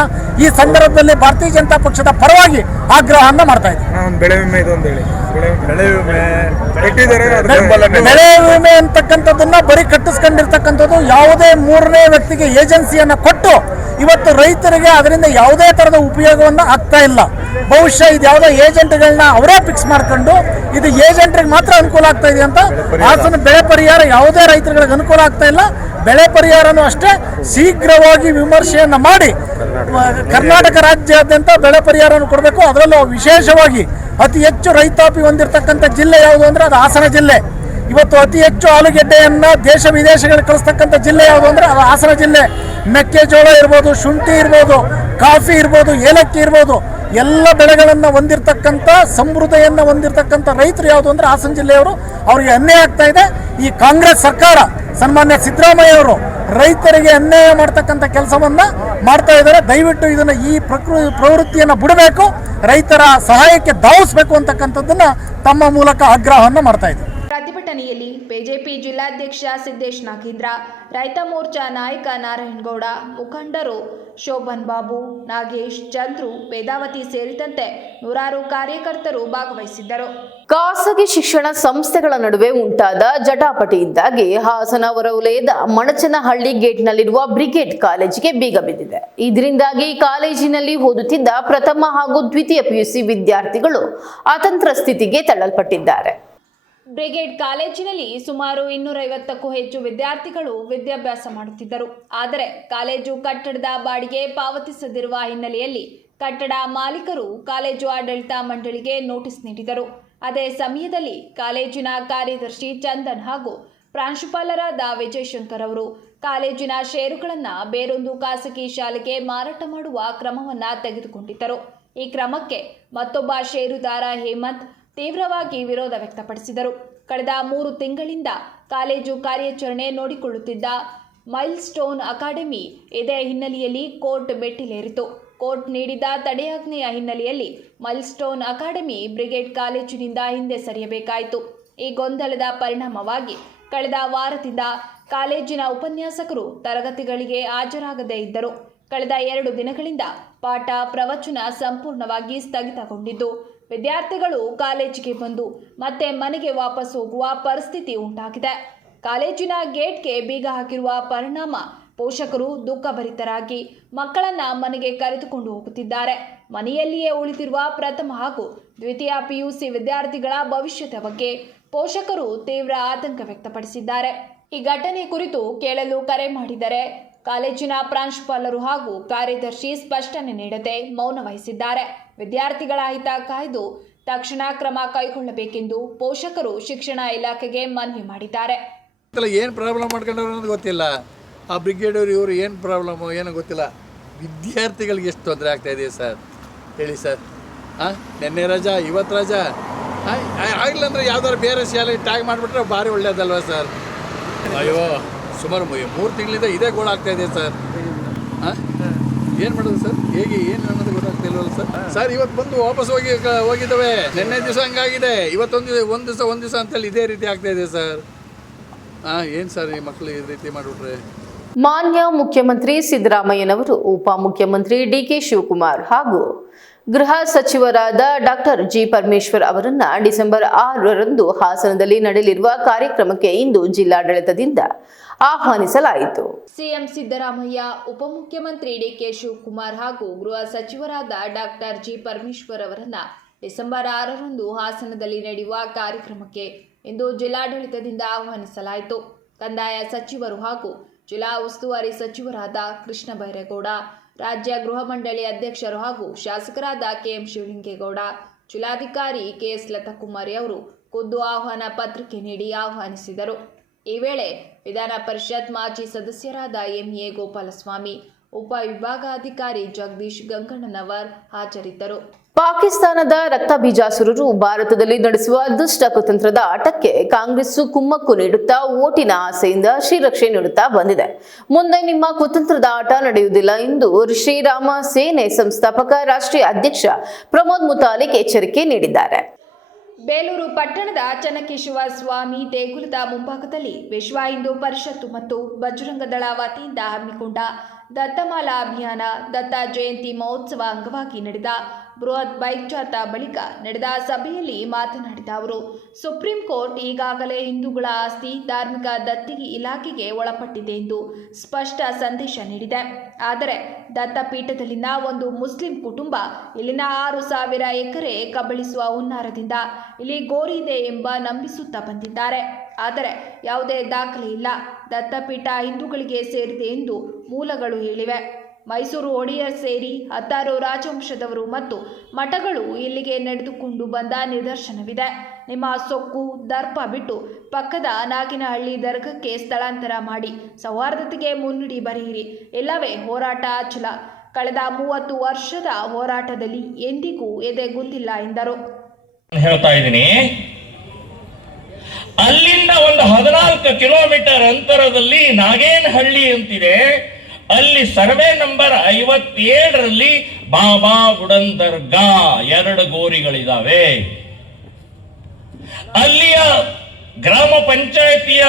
ಈ ಸಂದರ್ಭದಲ್ಲಿ ಭಾರತೀಯ ಜನತಾ ಪಕ್ಷದ ಪರವಾಗಿ ಆಗ್ರಹವನ್ನು ಮಾಡ್ತಾ ಇದ್ದೀವಿ. ಬೆಳೆ ವಿಮೆ ಅಂತಕ್ಕಂಥದ್ದನ್ನ ಬರೀ ಕಟ್ಟಿಸ್ಕೊಂಡಿರ್ತಕ್ಕಂಥದ್ದು, ಯಾವುದೇ ಮೂರನೇ ವ್ಯಕ್ತಿಗೆ ಏಜೆನ್ಸಿಯನ್ನ ಕೊಟ್ಟು ಇವತ್ತು ರೈತರಿಗೆ ಅದರಿಂದ ಯಾವುದೇ ತರದ ಉಪಯೋಗವನ್ನ ಆಗ್ತಾ ಇಲ್ಲ. ಬಹುಶಃ ಇದು ಯಾವುದೋ ಏಜೆಂಟ್ಗಳನ್ನ ಅವರೇ ಫಿಕ್ಸ್ ಮಾಡ್ಕೊಂಡು ಇದು ಏಜೆಂಟ್ರಿಗೆ ಮಾತ್ರ ಅನುಕೂಲ ಆಗ್ತಾ ಇದೆ ಅಂತ. ಹಾಸನ ಬೆಳೆ ಪರಿಹಾರ ಯಾವುದೇ ರೈತರುಗಳಿಗೆ ಅನುಕೂಲ ಆಗ್ತಾ ಇಲ್ಲ. ಬೆಳೆ ಪರಿಹಾರನೂ ಅಷ್ಟೇ ಶೀಘ್ರವಾಗಿ ವಿಮರ್ಶೆಯನ್ನು ಮಾಡಿ ಕರ್ನಾಟಕ ರಾಜ್ಯಾದ್ಯಂತ ಬೆಳೆ ಪರಿಹಾರವನ್ನು ಕೊಡಬೇಕು. ಅದರಲ್ಲೂ ವಿಶೇಷವಾಗಿ ಅತಿ ಹೆಚ್ಚು ರೈತಾಪಿ ಹೊಂದಿರತಕ್ಕಂಥ ಜಿಲ್ಲೆ ಯಾವುದು ಅಂದರೆ ಅದು ಹಾಸನ ಜಿಲ್ಲೆ. ಇವತ್ತು ಅತಿ ಹೆಚ್ಚು ಆಲೂಗೆಡ್ಡೆಯನ್ನು ದೇಶ ವಿದೇಶಗಳಿಗೆ ಕಳಿಸ್ತಕ್ಕಂಥ ಜಿಲ್ಲೆ ಯಾವುದು ಅಂದರೆ ಅದು ಹಾಸನ ಜಿಲ್ಲೆ. ಮೆಕ್ಕೆಜೋಳ ಇರ್ಬೋದು, ಶುಂಠಿ ಇರ್ಬೋದು, ಕಾಫಿ ಇರ್ಬೋದು, ಏಲಕ್ಕಿ ಇರ್ಬೋದು, ಎಲ್ಲ ಬೆಳೆಗಳನ್ನು ಹೊಂದಿರತಕ್ಕಂಥ ಸಮೃದ್ಧಿಯನ್ನು ಹೊಂದಿರತಕ್ಕಂಥ ರೈತರು ಯಾವುದು ಅಂದರೆ ಹಾಸನ ಜಿಲ್ಲೆಯವರು. ಅವರಿಗೆ ಅನ್ಯಾಯ ಆಗ್ತಾ ಇದೆ. ಈ ಕಾಂಗ್ರೆಸ್ ಸರ್ಕಾರ ಸನ್ಮಾನ್ಯ ಸಿದ್ದರಾಮಯ್ಯ ಅವರು ರೈತರಿಗೆ ಅನ್ಯಾಯ ಮಾಡ್ತಕ್ಕಂಥ ಕೆಲಸವನ್ನು ಮಾಡ್ತಾ ಇದ್ದಾರೆ. ದಯವಿಟ್ಟು ಇದನ್ನು ಈ ಪ್ರವೃತ್ತಿಯನ್ನು ಬಿಡಬೇಕು, ರೈತರ ಸಹಾಯಕ್ಕೆ ಧಾವಿಸಬೇಕು ಅಂತಕ್ಕಂಥದ್ದನ್ನು ತಮ್ಮ ಮೂಲಕ ಆಗ್ರಹವನ್ನು ಮಾಡ್ತಾ ಇದ್ದಾರೆ. ಪ್ರತಿಭಟನೆಯಲ್ಲಿ ಬಿಜೆಪಿ ಜಿಲ್ಲಾಧ್ಯಕ್ಷ ಸಿದ್ದೇಶ್ ನಾಗೇಂದ್ರ, ರೈತ ಮೋರ್ಚಾ ನಾಯಕ ನಾರಾಯಣಗೌಡ, ಮುಖಂಡರು ಶೋಭನ್ ಬಾಬು, ನಾಗೇಶ್, ಚಂದ್ರು, ವೇದಾವತಿ ಸೇರಿದಂತೆ ನೂರಾರು ಕಾರ್ಯಕರ್ತರು ಭಾಗವಹಿಸಿದ್ದರು. ಖಾಸಗಿ ಶಿಕ್ಷಣ ಸಂಸ್ಥೆಗಳ ನಡುವೆ ಉಂಟಾದ ಜಟಾಪಟಿಯಿಂದಾಗಿ ಹಾಸನ ಹೊರವಲಯದ ಮಣಚನಹಳ್ಳಿ ಗೇಟ್ನಲ್ಲಿರುವ ಬ್ರಿಗೇಡ್ ಕಾಲೇಜಿಗೆ ಬೀಗ ಬಿದ್ದಿದೆ. ಇದರಿಂದಾಗಿ ಕಾಲೇಜಿನಲ್ಲಿ ಓದುತ್ತಿದ್ದ ಪ್ರಥಮ ಹಾಗೂ ದ್ವಿತೀಯ ಪಿಯುಸಿ ವಿದ್ಯಾರ್ಥಿಗಳು ಅತಂತ್ರ ಸ್ಥಿತಿಗೆ ತಳ್ಳಲ್ಪಟ್ಟಿದ್ದಾರೆ. ಬ್ರಿಗೇಡ್ ಕಾಲೇಜಿನಲ್ಲಿ ಸುಮಾರು 250ಕ್ಕೂ ಹೆಚ್ಚು ವಿದ್ಯಾರ್ಥಿಗಳು ವಿದ್ಯಾಭ್ಯಾಸ ಮಾಡುತ್ತಿದ್ದರು. ಆದರೆ ಕಾಲೇಜು ಕಟ್ಟಡದ ಬಾಡಿಗೆ ಪಾವತಿಸದಿರುವ ಹಿನ್ನೆಲೆಯಲ್ಲಿ ಕಟ್ಟಡ ಮಾಲೀಕರು ಕಾಲೇಜು ಆಡಳಿತ ಮಂಡಳಿಗೆ ನೋಟಿಸ್ ನೀಡಿದರು. ಅದೇ ಸಮಯದಲ್ಲಿ ಕಾಲೇಜಿನ ಕಾರ್ಯದರ್ಶಿ ಚಂದನ್ ಹಾಗೂ ಪ್ರಾಂಶುಪಾಲರಾದ ವಿಜಯಶಂಕರ್ ಅವರು ಕಾಲೇಜಿನ ಷೇರುಗಳನ್ನು ಬೇರೊಂದು ಖಾಸಗಿ ಶಾಲೆಗೆ ಮಾರಾಟ ಮಾಡುವ ಕ್ರಮವನ್ನು ತೆಗೆದುಕೊಂಡಿದ್ದರು. ಈ ಕ್ರಮಕ್ಕೆ ಮತ್ತೊಬ್ಬ ಷೇರುದಾರ ಹೇಮಂತ್ ತೀವ್ರವಾಗಿ ವಿರೋಧ ವ್ಯಕ್ತಪಡಿಸಿದರು. ಕಳೆದ 3 ತಿಂಗಳಿಂದ ಕಾಲೇಜು ಕಾರ್ಯಾಚರಣೆ ನೋಡಿಕೊಳ್ಳುತ್ತಿದ್ದ ಮೈಲ್ ಸ್ಟೋನ್ ಅಕಾಡೆಮಿ ಇದೇ ಹಿನ್ನೆಲೆಯಲ್ಲಿ ಕೋರ್ಟ್ ಮೆಟ್ಟಿಲೇರಿತು. ಕೋರ್ಟ್ ನೀಡಿದ ತಡೆಯಾಜ್ಞೆಯ ಹಿನ್ನೆಲೆಯಲ್ಲಿ ಮೈಲ್ ಸ್ಟೋನ್ ಅಕಾಡೆಮಿ ಬ್ರಿಗೇಡ್ ಕಾಲೇಜಿನಿಂದ ಹಿಂದೆ ಸರಿಯಬೇಕಾಯಿತು. ಈ ಗೊಂದಲದ ಪರಿಣಾಮವಾಗಿ ಕಳೆದ ವಾರದಿಂದ ಕಾಲೇಜಿನ ಉಪನ್ಯಾಸಕರು ತರಗತಿಗಳಿಗೆ ಹಾಜರಾಗದೇ ಇದ್ದರು. ಕಳೆದ 2 ದಿನಗಳಿಂದ ಪಾಠ ಪ್ರವಚನ ಸಂಪೂರ್ಣವಾಗಿ ಸ್ಥಗಿತಗೊಂಡಿದ್ದು ವಿದ್ಯಾರ್ಥಿಗಳು ಕಾಲೇಜಿಗೆ ಬಂದು ಮತ್ತೆ ಮನೆಗೆ ವಾಪಸ್ ಹೋಗುವ ಪರಿಸ್ಥಿತಿ ಉಂಟಾಗಿದೆ. ಕಾಲೇಜಿನ ಗೇಟ್ಗೆ ಬೀಗ ಹಾಕಿರುವ ಪರಿಣಾಮ ಪೋಷಕರು ದುಃಖಭರಿತರಾಗಿ ಮಕ್ಕಳನ್ನ ಮನೆಗೆ ಕರೆದುಕೊಂಡು ಹೋಗುತ್ತಿದ್ದಾರೆ. ಮನೆಯಲ್ಲಿಯೇ ಉಳಿದಿರುವ ಪ್ರಥಮ ಹಾಗೂ ದ್ವಿತೀಯ ಪಿಯುಸಿ ವಿದ್ಯಾರ್ಥಿಗಳ ಭವಿಷ್ಯದ ಬಗ್ಗೆ ಪೋಷಕರು ತೀವ್ರ ಆತಂಕ ವ್ಯಕ್ತಪಡಿಸಿದ್ದಾರೆ. ಈ ಘಟನೆ ಕುರಿತು ಕೇಳಲು ಕರೆ ಮಾಡಿದರೆ ಕಾಲೇಜಿನ ಪ್ರಾಂಶುಪಾಲರು ಹಾಗೂ ಕಾರ್ಯದರ್ಶಿ ಸ್ಪಷ್ಟನೆ ನೀಡದೆ ಮೌನ ವಹಿಸಿದ್ದಾರೆ. ವಿದ್ಯಾರ್ಥಿಗಳ ಹಿತ ಕಾಯ್ದು ತಕ್ಷಣ ಕ್ರಮ ಕೈಗೊಳ್ಳಬೇಕೆಂದು ಪೋಷಕರು ಶಿಕ್ಷಣ ಇಲಾಖೆಗೆ ಮನವಿ ಮಾಡಿದ್ದಾರೆ. ಏನು ಪ್ರಾಬ್ಲಮ್ ಮಾಡ್ಕೊಂಡವ್ರು ಅನ್ನೋದು ಗೊತ್ತಿಲ್ಲ. ಆ ಬ್ರಿಗೇಡವ್ರು ಇವರು ಏನು ಪ್ರಾಬ್ಲಮ್ಮು ಏನೋ ಗೊತ್ತಿಲ್ಲ. ವಿದ್ಯಾರ್ಥಿಗಳಿಗೆ ಎಷ್ಟು ತೊಂದರೆ ಆಗ್ತಾಯಿದೆ ಸರ್, ಹೇಳಿ ಸರ್. ನೆನ್ನೆ ರಜಾ, ಇವತ್ತು ರಜಾ, ಆಗಿಲ್ಲ ಅಂದರೆ ಯಾವ್ದಾದ್ರು ಬೇರೆ ಶಾಲೆ ಟ್ಯಾಗ್ ಮಾಡಿಬಿಟ್ರೆ ಭಾರಿ ಒಳ್ಳೇದಲ್ವ ಸರ್. ಅಯ್ಯೋ ಸುಮಾರು 3 ತಿಂಗಳಿಂದ ಇದೇ ಗೋಳ ಆಗ್ತಾ ಇದೆ ಸರ್. ಏನು ಮಾಡೋದು ಸರ್, ಹೇಗೆ ಏನು ಅನ್ನೋದು ಗೊತ್ತಾಗ್ತಾ ಇಲ್ವಲ್ಲ ಸರ್. ಸರ್ ಇವತ್ತು ಬಂದು ವಾಪಸ್ ಹೋಗಿದ್ದಾವೆ. ನಿನ್ನೆ ದಿವಸ ಹಂಗಾಗಿದೆ, ಇವತ್ತೊಂದು ಒಂದು ದಿವಸ ಅಂತೇಳಿ ಇದೇ ರೀತಿ ಆಗ್ತಾ ಇದೆ ಸರ್. ಏನು ಸರ್ ಈ ಮಕ್ಕಳು ಈ ರೀತಿ ಮಾಡಿಬಿಟ್ರೆ? ಮಾನ್ಯ ಮುಖ್ಯಮಂತ್ರಿ ಸಿದ್ದರಾಮಯ್ಯನವರು ಉಪಮುಖ್ಯಮಂತ್ರಿ ಡಿಕೆ ಶಿವಕುಮಾರ್ ಹಾಗೂ ಗೃಹ ಸಚಿವರಾದ ಡಾಕ್ಟರ್ ಜಿ ಪರಮೇಶ್ವರ್ ಅವರನ್ನ ಡಿಸೆಂಬರ್ 6ರಂದು ಹಾಸನದಲ್ಲಿ ನಡೆಯಲಿರುವ ಕಾರ್ಯಕ್ರಮಕ್ಕೆ ಇಂದು ಜಿಲ್ಲಾಡಳಿತದಿಂದ ಆಹ್ವಾನಿಸಲಾಯಿತು. ಸಿಎಂ ಸಿದ್ದರಾಮಯ್ಯ, ಉಪಮುಖ್ಯಮಂತ್ರಿ ಡಿಕೆ ಶಿವಕುಮಾರ್ ಹಾಗೂ ಗೃಹ ಸಚಿವರಾದ ಡಾಕ್ಟರ್ ಜಿ ಪರಮೇಶ್ವರ್ ಅವರನ್ನ ಡಿಸೆಂಬರ್ 6ರಂದು ಹಾಸನದಲ್ಲಿ ನಡೆಯುವ ಕಾರ್ಯಕ್ರಮಕ್ಕೆ ಇಂದು ಜಿಲ್ಲಾಡಳಿತದಿಂದ ಆಹ್ವಾನಿಸಲಾಯಿತು. ಕಂದಾಯ ಸಚಿವರು ಹಾಗೂ ಜಿಲ್ಲಾ ಉಸ್ತುವಾರಿ ಸಚಿವರಾದ ಕೃಷ್ಣ ಬೈರೇಗೌಡ, ರಾಜ್ಯ ಗೃಹ ಮಂಡಳಿ ಅಧ್ಯಕ್ಷರು ಹಾಗೂ ಶಾಸಕರಾದ ಕೆಎಂ ಶಿವಲಿಂಗೇಗೌಡ, ಜಿಲ್ಲಾಧಿಕಾರಿ ಕೆಎಸ್ ಲತಾಕುಮಾರಿ ಅವರು ಖುದ್ದು ಆಹ್ವಾನ ಪತ್ರಿಕೆ ನೀಡಿ ಆಹ್ವಾನಿಸಿದರು. ಈ ವೇಳೆ ವಿಧಾನ ಪರಿಷತ್ ಮಾಜಿ ಸದಸ್ಯರಾದ ಎಂಎ ಗೋಪಾಲಸ್ವಾಮಿ, ಉಪವಿಭಾಗಾಧಿಕಾರಿ ಜಗದೀಶ್ ಗಂಗಣ್ಣನವರ್ ಹಾಜರಿದ್ದರು. ಪಾಕಿಸ್ತಾನದ ರಕ್ತ ಬೀಜಾಸುರರು ಭಾರತದಲ್ಲಿ ನಡೆಸುವ ದುಷ್ಟ ಕುತಂತ್ರದ ಆಟಕ್ಕೆ ಕಾಂಗ್ರೆಸ್ ಕುಮ್ಮಕ್ಕು ನೀಡುತ್ತಾ ಓಟಿನ ಆಸೆಯಿಂದ ಶ್ರೀರಕ್ಷೆ ನೀಡುತ್ತಾ ಬಂದಿದೆ. ಮುಂದೆ ನಿಮ್ಮ ಕುತಂತ್ರದ ಆಟ ನಡೆಯುವುದಿಲ್ಲ ಎಂದು ಶ್ರೀರಾಮ ಸೇನೆ ಸಂಸ್ಥಾಪಕ ರಾಷ್ಟ್ರೀಯ ಅಧ್ಯಕ್ಷ ಪ್ರಮೋದ್ ಮುತಾಲಿಕ್ ಎಚ್ಚರಿಕೆ ನೀಡಿದ್ದಾರೆ. ಬೇಲೂರು ಪಟ್ಟಣದ ಚನ್ನಕೇಶವ ಸ್ವಾಮಿ ದೇಗುಲದ ಮುಂಭಾಗದಲ್ಲಿ ವಿಶ್ವ ಹಿಂದೂ ಪರಿಷತ್ತು ಮತ್ತು ಬಜರಂಗ ದಳ ವತಿಯಿಂದ ಹಮ್ಮಿಕೊಂಡ ದತ್ತಮಾಲಾ ಅಭಿಯಾನ ದತ್ತ ಜಯಂತಿ ಮಹೋತ್ಸವ ಅಂಗವಾಗಿ ನಡೆದ ಬೃಹತ್ ಬೈಕ್ ಜಾಥಾ ಬಳಿಕ ನಡೆದ ಸಭೆಯಲ್ಲಿ ಮಾತನಾಡಿದ ಅವರು, ಸುಪ್ರೀಂ ಕೋರ್ಟ್ ಈಗಾಗಲೇ ಹಿಂದೂಗಳ ಆಸ್ತಿ ಧಾರ್ಮಿಕ ದತ್ತಿ ಇಲಾಖೆಗೆ ಒಳಪಟ್ಟಿದೆ ಎಂದು ಸ್ಪಷ್ಟ ಸಂದೇಶ ನೀಡಿದೆ. ಆದರೆ ದತ್ತಪೀಠದಲ್ಲಿನ ಒಂದು ಮುಸ್ಲಿಂ ಕುಟುಂಬ ಇಲ್ಲಿನ 6,000 ಎಕರೆ ಕಬಳಿಸುವ ಹುನ್ನಾರದಿಂದ ಇಲ್ಲಿ ಗೋರಿ ಇದೆ ಎಂಬ ನಂಬಿಸುತ್ತಾ ಬಂದಿದ್ದಾರೆ. ಆದರೆ ಯಾವುದೇ ದಾಖಲೆ ಇಲ್ಲ. ದತ್ತಪೀಠ ಹಿಂದೂಗಳಿಗೆ ಸೇರಿದೆ ಎಂದು ಮೂಲಗಳು ಹೇಳಿವೆ. ಮೈಸೂರು ಒಡೆಯರ್ ಸೇರಿ 16 ರಾಜವಂಶದವರು ಮತ್ತು ಮಠಗಳು ಇಲ್ಲಿಗೆ ನಡೆದುಕೊಂಡು ಬಂದ ನಿದರ್ಶನವಿದೆ. ನಿಮ್ಮ ಸೊಕ್ಕು ದರ್ಪ ಬಿಟ್ಟು ಪಕ್ಕದ ನಾಗಿನಹಳ್ಳಿ ದರ್ಗಕ್ಕೆ ಸ್ಥಳಾಂತರ ಮಾಡಿ ಸೌಹಾರ್ದತೆಗೆ ಮುನ್ನುಡಿ ಬರೆಯಿರಿ, ಇಲ್ಲವೇ ಹೋರಾಟ ಅಚಲ. ಕಳೆದ 30 ವರ್ಷದ ಹೋರಾಟದಲ್ಲಿ ಎಂದಿಗೂ ಎದೆಗುಂದಿಲ್ಲ ಎಂದರು. ಹೇಳ್ತಾ ಇದ್ದೀನಿ, ಅಲ್ಲಿಂದ ಒಂದು 14 ಕಿಲೋಮೀಟರ್ ಅಂತರದಲ್ಲಿ ನಾಗೇನಹಳ್ಳಿ ಅಂತಿದೆ. ಅಲ್ಲಿ ಸರ್ವೆ ನಂಬರ್ 57ರಲ್ಲಿ ಬಾಬಾ ಬುಡನ್ ದರ್ಗಾ 2 ಗೋರಿಗಳಿದಾವೆ. ಅಲ್ಲಿಯ ಗ್ರಾಮ ಪಂಚಾಯಿತಿಯ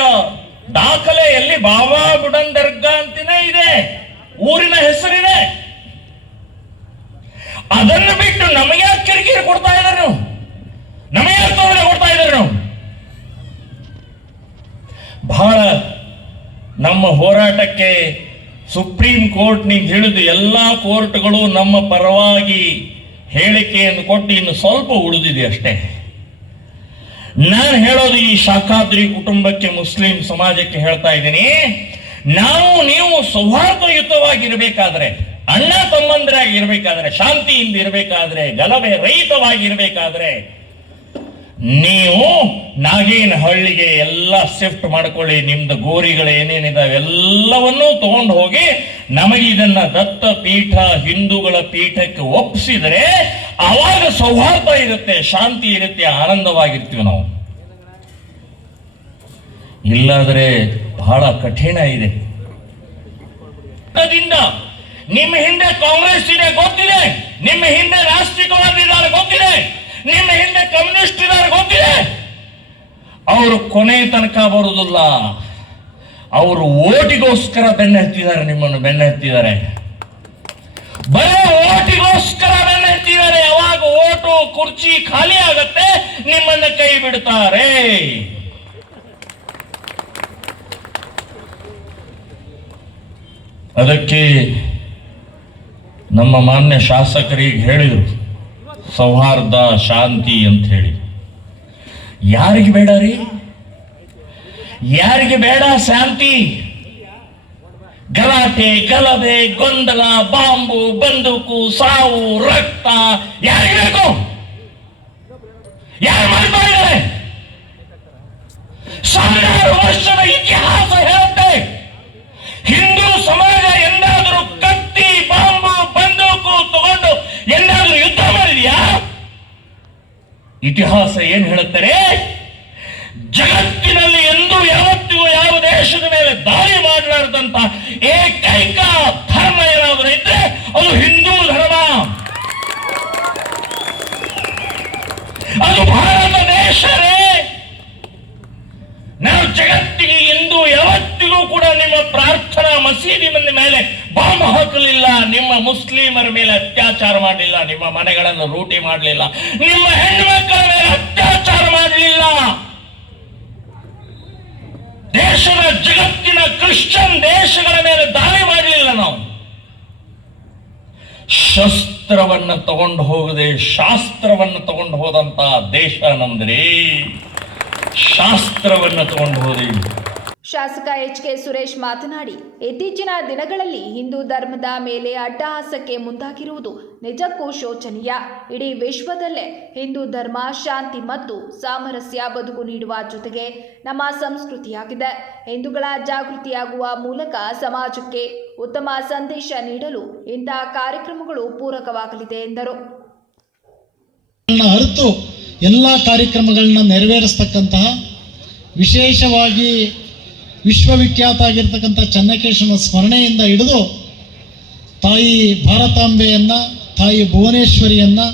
ದಾಖಲೆಯಲ್ಲಿ ಬಾಬಾ ಬುಡನ್ ದರ್ಗಾ ಅಂತಾನೆ ಇದೆ, ಊರಿನ ಹೆಸರಿದೆ. ಅದನ್ನು ಬಿಟ್ಟು ನಮಗೆ ಕಿರಿಕಿರಿ ಕೊಡ್ತಾ ಇದ್ದಾರೆ, ನಾವು ನಮಗೆ ತೊಂದರೆ ಕೊಡ್ತಾ ಇದ್ದಾರೆ. ನಾವು ಬಹಳ ನಮ್ಮ ಹೋರಾಟಕ್ಕೆ ಸುಪ್ರೀಂ ಕೋರ್ಟ್ನಿಂದ ಹಿಡಿದು ಎಲ್ಲ ಕೋರ್ಟ್ಗಳು ನಮ್ಮ ಪರವಾಗಿ ಹೇಳಿಕೆಯನ್ನು ಕೊಟ್ಟು ಇನ್ನು ಸ್ವಲ್ಪ ಉಳಿದಿದೆ ಅಷ್ಟೇ. ನಾನು ಹೇಳೋದು ಈ ಶಾಖಾದ್ರಿ ಕುಟುಂಬಕ್ಕೆ, ಮುಸ್ಲಿಂ ಸಮಾಜಕ್ಕೆ ಹೇಳ್ತಾ ಇದ್ದೀನಿ, ನೀವು ಸೌಹಾರ್ದಯುತವಾಗಿರಬೇಕಾದ್ರೆ, ಅಣ್ಣ ತಮ್ಮಂದರಾಗಿರ್ಬೇಕಾದ್ರೆ, ಶಾಂತಿಯಿಂದ ಇರಬೇಕಾದ್ರೆ, ಗಲಭೆ ರಹಿತವಾಗಿರ್ಬೇಕಾದ್ರೆ ನೀವು ನಾಗೇನಹಳ್ಳಿಗೆ ಎಲ್ಲ ಶಿಫ್ಟ್ ಮಾಡ್ಕೊಳ್ಳಿ. ನಿಮ್ದು ಗೋರಿಗಳು ಏನೇನಿದಾವೆ ಎಲ್ಲವನ್ನೂ ತಗೊಂಡು ಹೋಗಿ ನಮಗೆ ಇದನ್ನ ದತ್ತ ಪೀಠ ಹಿಂದೂಗಳ ಪೀಠಕ್ಕೆ ಒಪ್ಪಿಸಿದ್ರೆ ಅವಾಗ ಸೌಹಾರ್ದ ಇರುತ್ತೆ, ಶಾಂತಿ ಇರುತ್ತೆ, ಆನಂದವಾಗಿರ್ತೀವಿ ನಾವು. ಇಲ್ಲಾದ್ರೆ ಬಹಳ ಕಠಿಣ ಇದೆ. ನಿಮ್ಮ ಹಿಂದೆ ಕಾಂಗ್ರೆಸ್ ಇದೆ ಗೊತ್ತಿದೆ, ನಿಮ್ಮ ಹಿಂದೆ ರಾಷ್ಟ್ರೀಯವಾದಿದ್ದಾರೆ ಗೊತ್ತಿದೆ, ನಿಮ್ಮ ಹಿಂದೆ ಕಮ್ಯುನಿಸ್ಟ್ ಇದ್ದಾರೆ ಗೊತ್ತಿದೆ. ಅವರು ಕೊನೆ ತನಕ ಬರುವುದಿಲ್ಲ. ಅವರು ಓಟಿಗೋಸ್ಕರ ಬೆನ್ನ ಹತ್ತಿದ್ದಾರೆ, ನಿಮ್ಮನ್ನು ಬೆನ್ನ ಹತ್ತಿದ್ದಾರೆ, ಬರೋ ಓಟಿಗೋಸ್ಕರ ಬೆನ್ನ ಹತ್ತಿದ್ದಾರೆ. ಯಾವಾಗ ಓಟು ಕುರ್ಚಿ ಖಾಲಿ ಆಗತ್ತೆ ನಿಮ್ಮನ್ನ ಕೈ ಬಿಡ್ತಾರೆ. ಅದಕ್ಕೆ ನಮ್ಮ ಮಾನ್ಯ ಶಾಸಕರಿಗೆ ಹೇಳಿದರು ಸೌಹಾರ್ದ ಶಾಂತಿ ಅಂತ ಹೇಳಿ. ಯಾರಿಗೆ ಬೇಡ ರೀ? ಯಾರಿಗೆ ಬೇಡ ಶಾಂತಿ? ಗಲಾಟೆ, ಗಲಭೆ, ಗೊಂದಲ, ಬಾಂಬು, ಬಂದೂಕು, ಸಾವು, ರಕ್ತ ಯಾರಿಗೆ ಬೇಕು? ಯಾರು ಮಾಡ್ತಾ ಇದ್ದಾರೆ? 1000 ವರ್ಷದ ಇತಿಹಾಸ ಹೇಳುತ್ತೆ, ಹಿಂದೂ ಸಮಾಜ ಎಂದಾದರೂ ಕತ್ತಿ, ಬಾಂಬು, ಬಂದೂಕು ತಗೊಂಡು ಎಂದಾದರೂ ಯುದ್ಧ ಮಾಡಿದ್ಯಾ? ಇತಿಹಾಸ ಏನ್ ಹೇಳುತ್ತಾರೆ? ಜಗತ್ತಿನಲ್ಲಿ ಎಂದೂ ಯಾವತ್ತಿಗೂ ಯಾವ ದೇಶ ಕೂಡ ನಿಮ್ಮ ಪ್ರಾರ್ಥನಾ ಮಸೀದಿ ಮೇಲೆ ಬಾಂಬ್ ಹಾಕಲಿಲ್ಲ, ನಿಮ್ಮ ಮುಸ್ಲಿಮರ ಮೇಲೆ ಅತ್ಯಾಚಾರ ಮಾಡಲಿಲ್ಲ, ನಿಮ್ಮ ಮನೆಗಳನ್ನು ಲೂಟಿ ಮಾಡಲಿಲ್ಲ, ನಿಮ್ಮ ಹೆಣ್ಣುಮಕ್ಕಳ ಮೇಲೆ ಅತ್ಯಾಚಾರ ಮಾಡಲಿಲ್ಲ. ದೇಶದ ಜಗತ್ತಿನ ಕ್ರಿಶ್ಚಿಯನ್ ದೇಶಗಳ ಮೇಲೆ ದಾಳಿ ಮಾಡಲಿಲ್ಲ. ನಾವು ಶಸ್ತ್ರವನ್ನು ತಗೊಂಡು ಹೋಗದೆ ಶಾಸ್ತ್ರವನ್ನು ತಗೊಂಡು ಹೋದಂತ ದೇಶ ನಮ್ದ್ರಿ. ಶಾಸ್ತ್ರವನ್ನು ತಗೊಂಡು ಹೋದಿ. ಶಾಸಕ ಎಚ್.ಕೆ. ಸುರೇಶ್ ಮಾತನಾಡಿ, ಇತ್ತೀಚಿನ ದಿನಗಳಲ್ಲಿ ಹಿಂದೂ ಧರ್ಮದ ಮೇಲೆ ಅಟ್ಟಹಾಸಕ್ಕೆ ಮುಂದಾಗಿರುವುದು ನಿಜಕ್ಕೂ ಶೋಚನೀಯ. ಇಡೀ ವಿಶ್ವದಲ್ಲೇ ಹಿಂದೂ ಧರ್ಮ ಶಾಂತಿ ಮತ್ತು ಸಾಮರಸ್ಯ ಬದುಕು ನೀಡುವ ಜೊತೆಗೆ ನಮ್ಮ ಸಂಸ್ಕೃತಿಯಾಗಿದೆ. ಹಿಂದೂಗಳ ಜಾಗೃತಿಯಾಗುವ ಮೂಲಕ ಸಮಾಜಕ್ಕೆ ಉತ್ತಮ ಸಂದೇಶ ನೀಡಲು ಇಂತಹ ಕಾರ್ಯಕ್ರಮಗಳು ಪೂರಕವಾಗಲಿದೆ ಎಂದರು. ಅರಿತು ಎಲ್ಲ ಕಾರ್ಯಕ್ರಮಗಳನ್ನ ನೆರವೇರಿಸ್ತಕ್ಕಂತಹ, ವಿಶೇಷವಾಗಿ ವಿಶ್ವವಿಖ್ಯಾತ ಆಗಿರ್ತಕ್ಕಂಥ ಚೆನ್ನಕೇಶವನ ಸ್ಮರಣೆಯಿಂದ ಹಿಡಿದು ತಾಯಿ ಭಾರತಾಂಬೆಯನ್ನು, ತಾಯಿ ಭುವನೇಶ್ವರಿಯನ್ನು,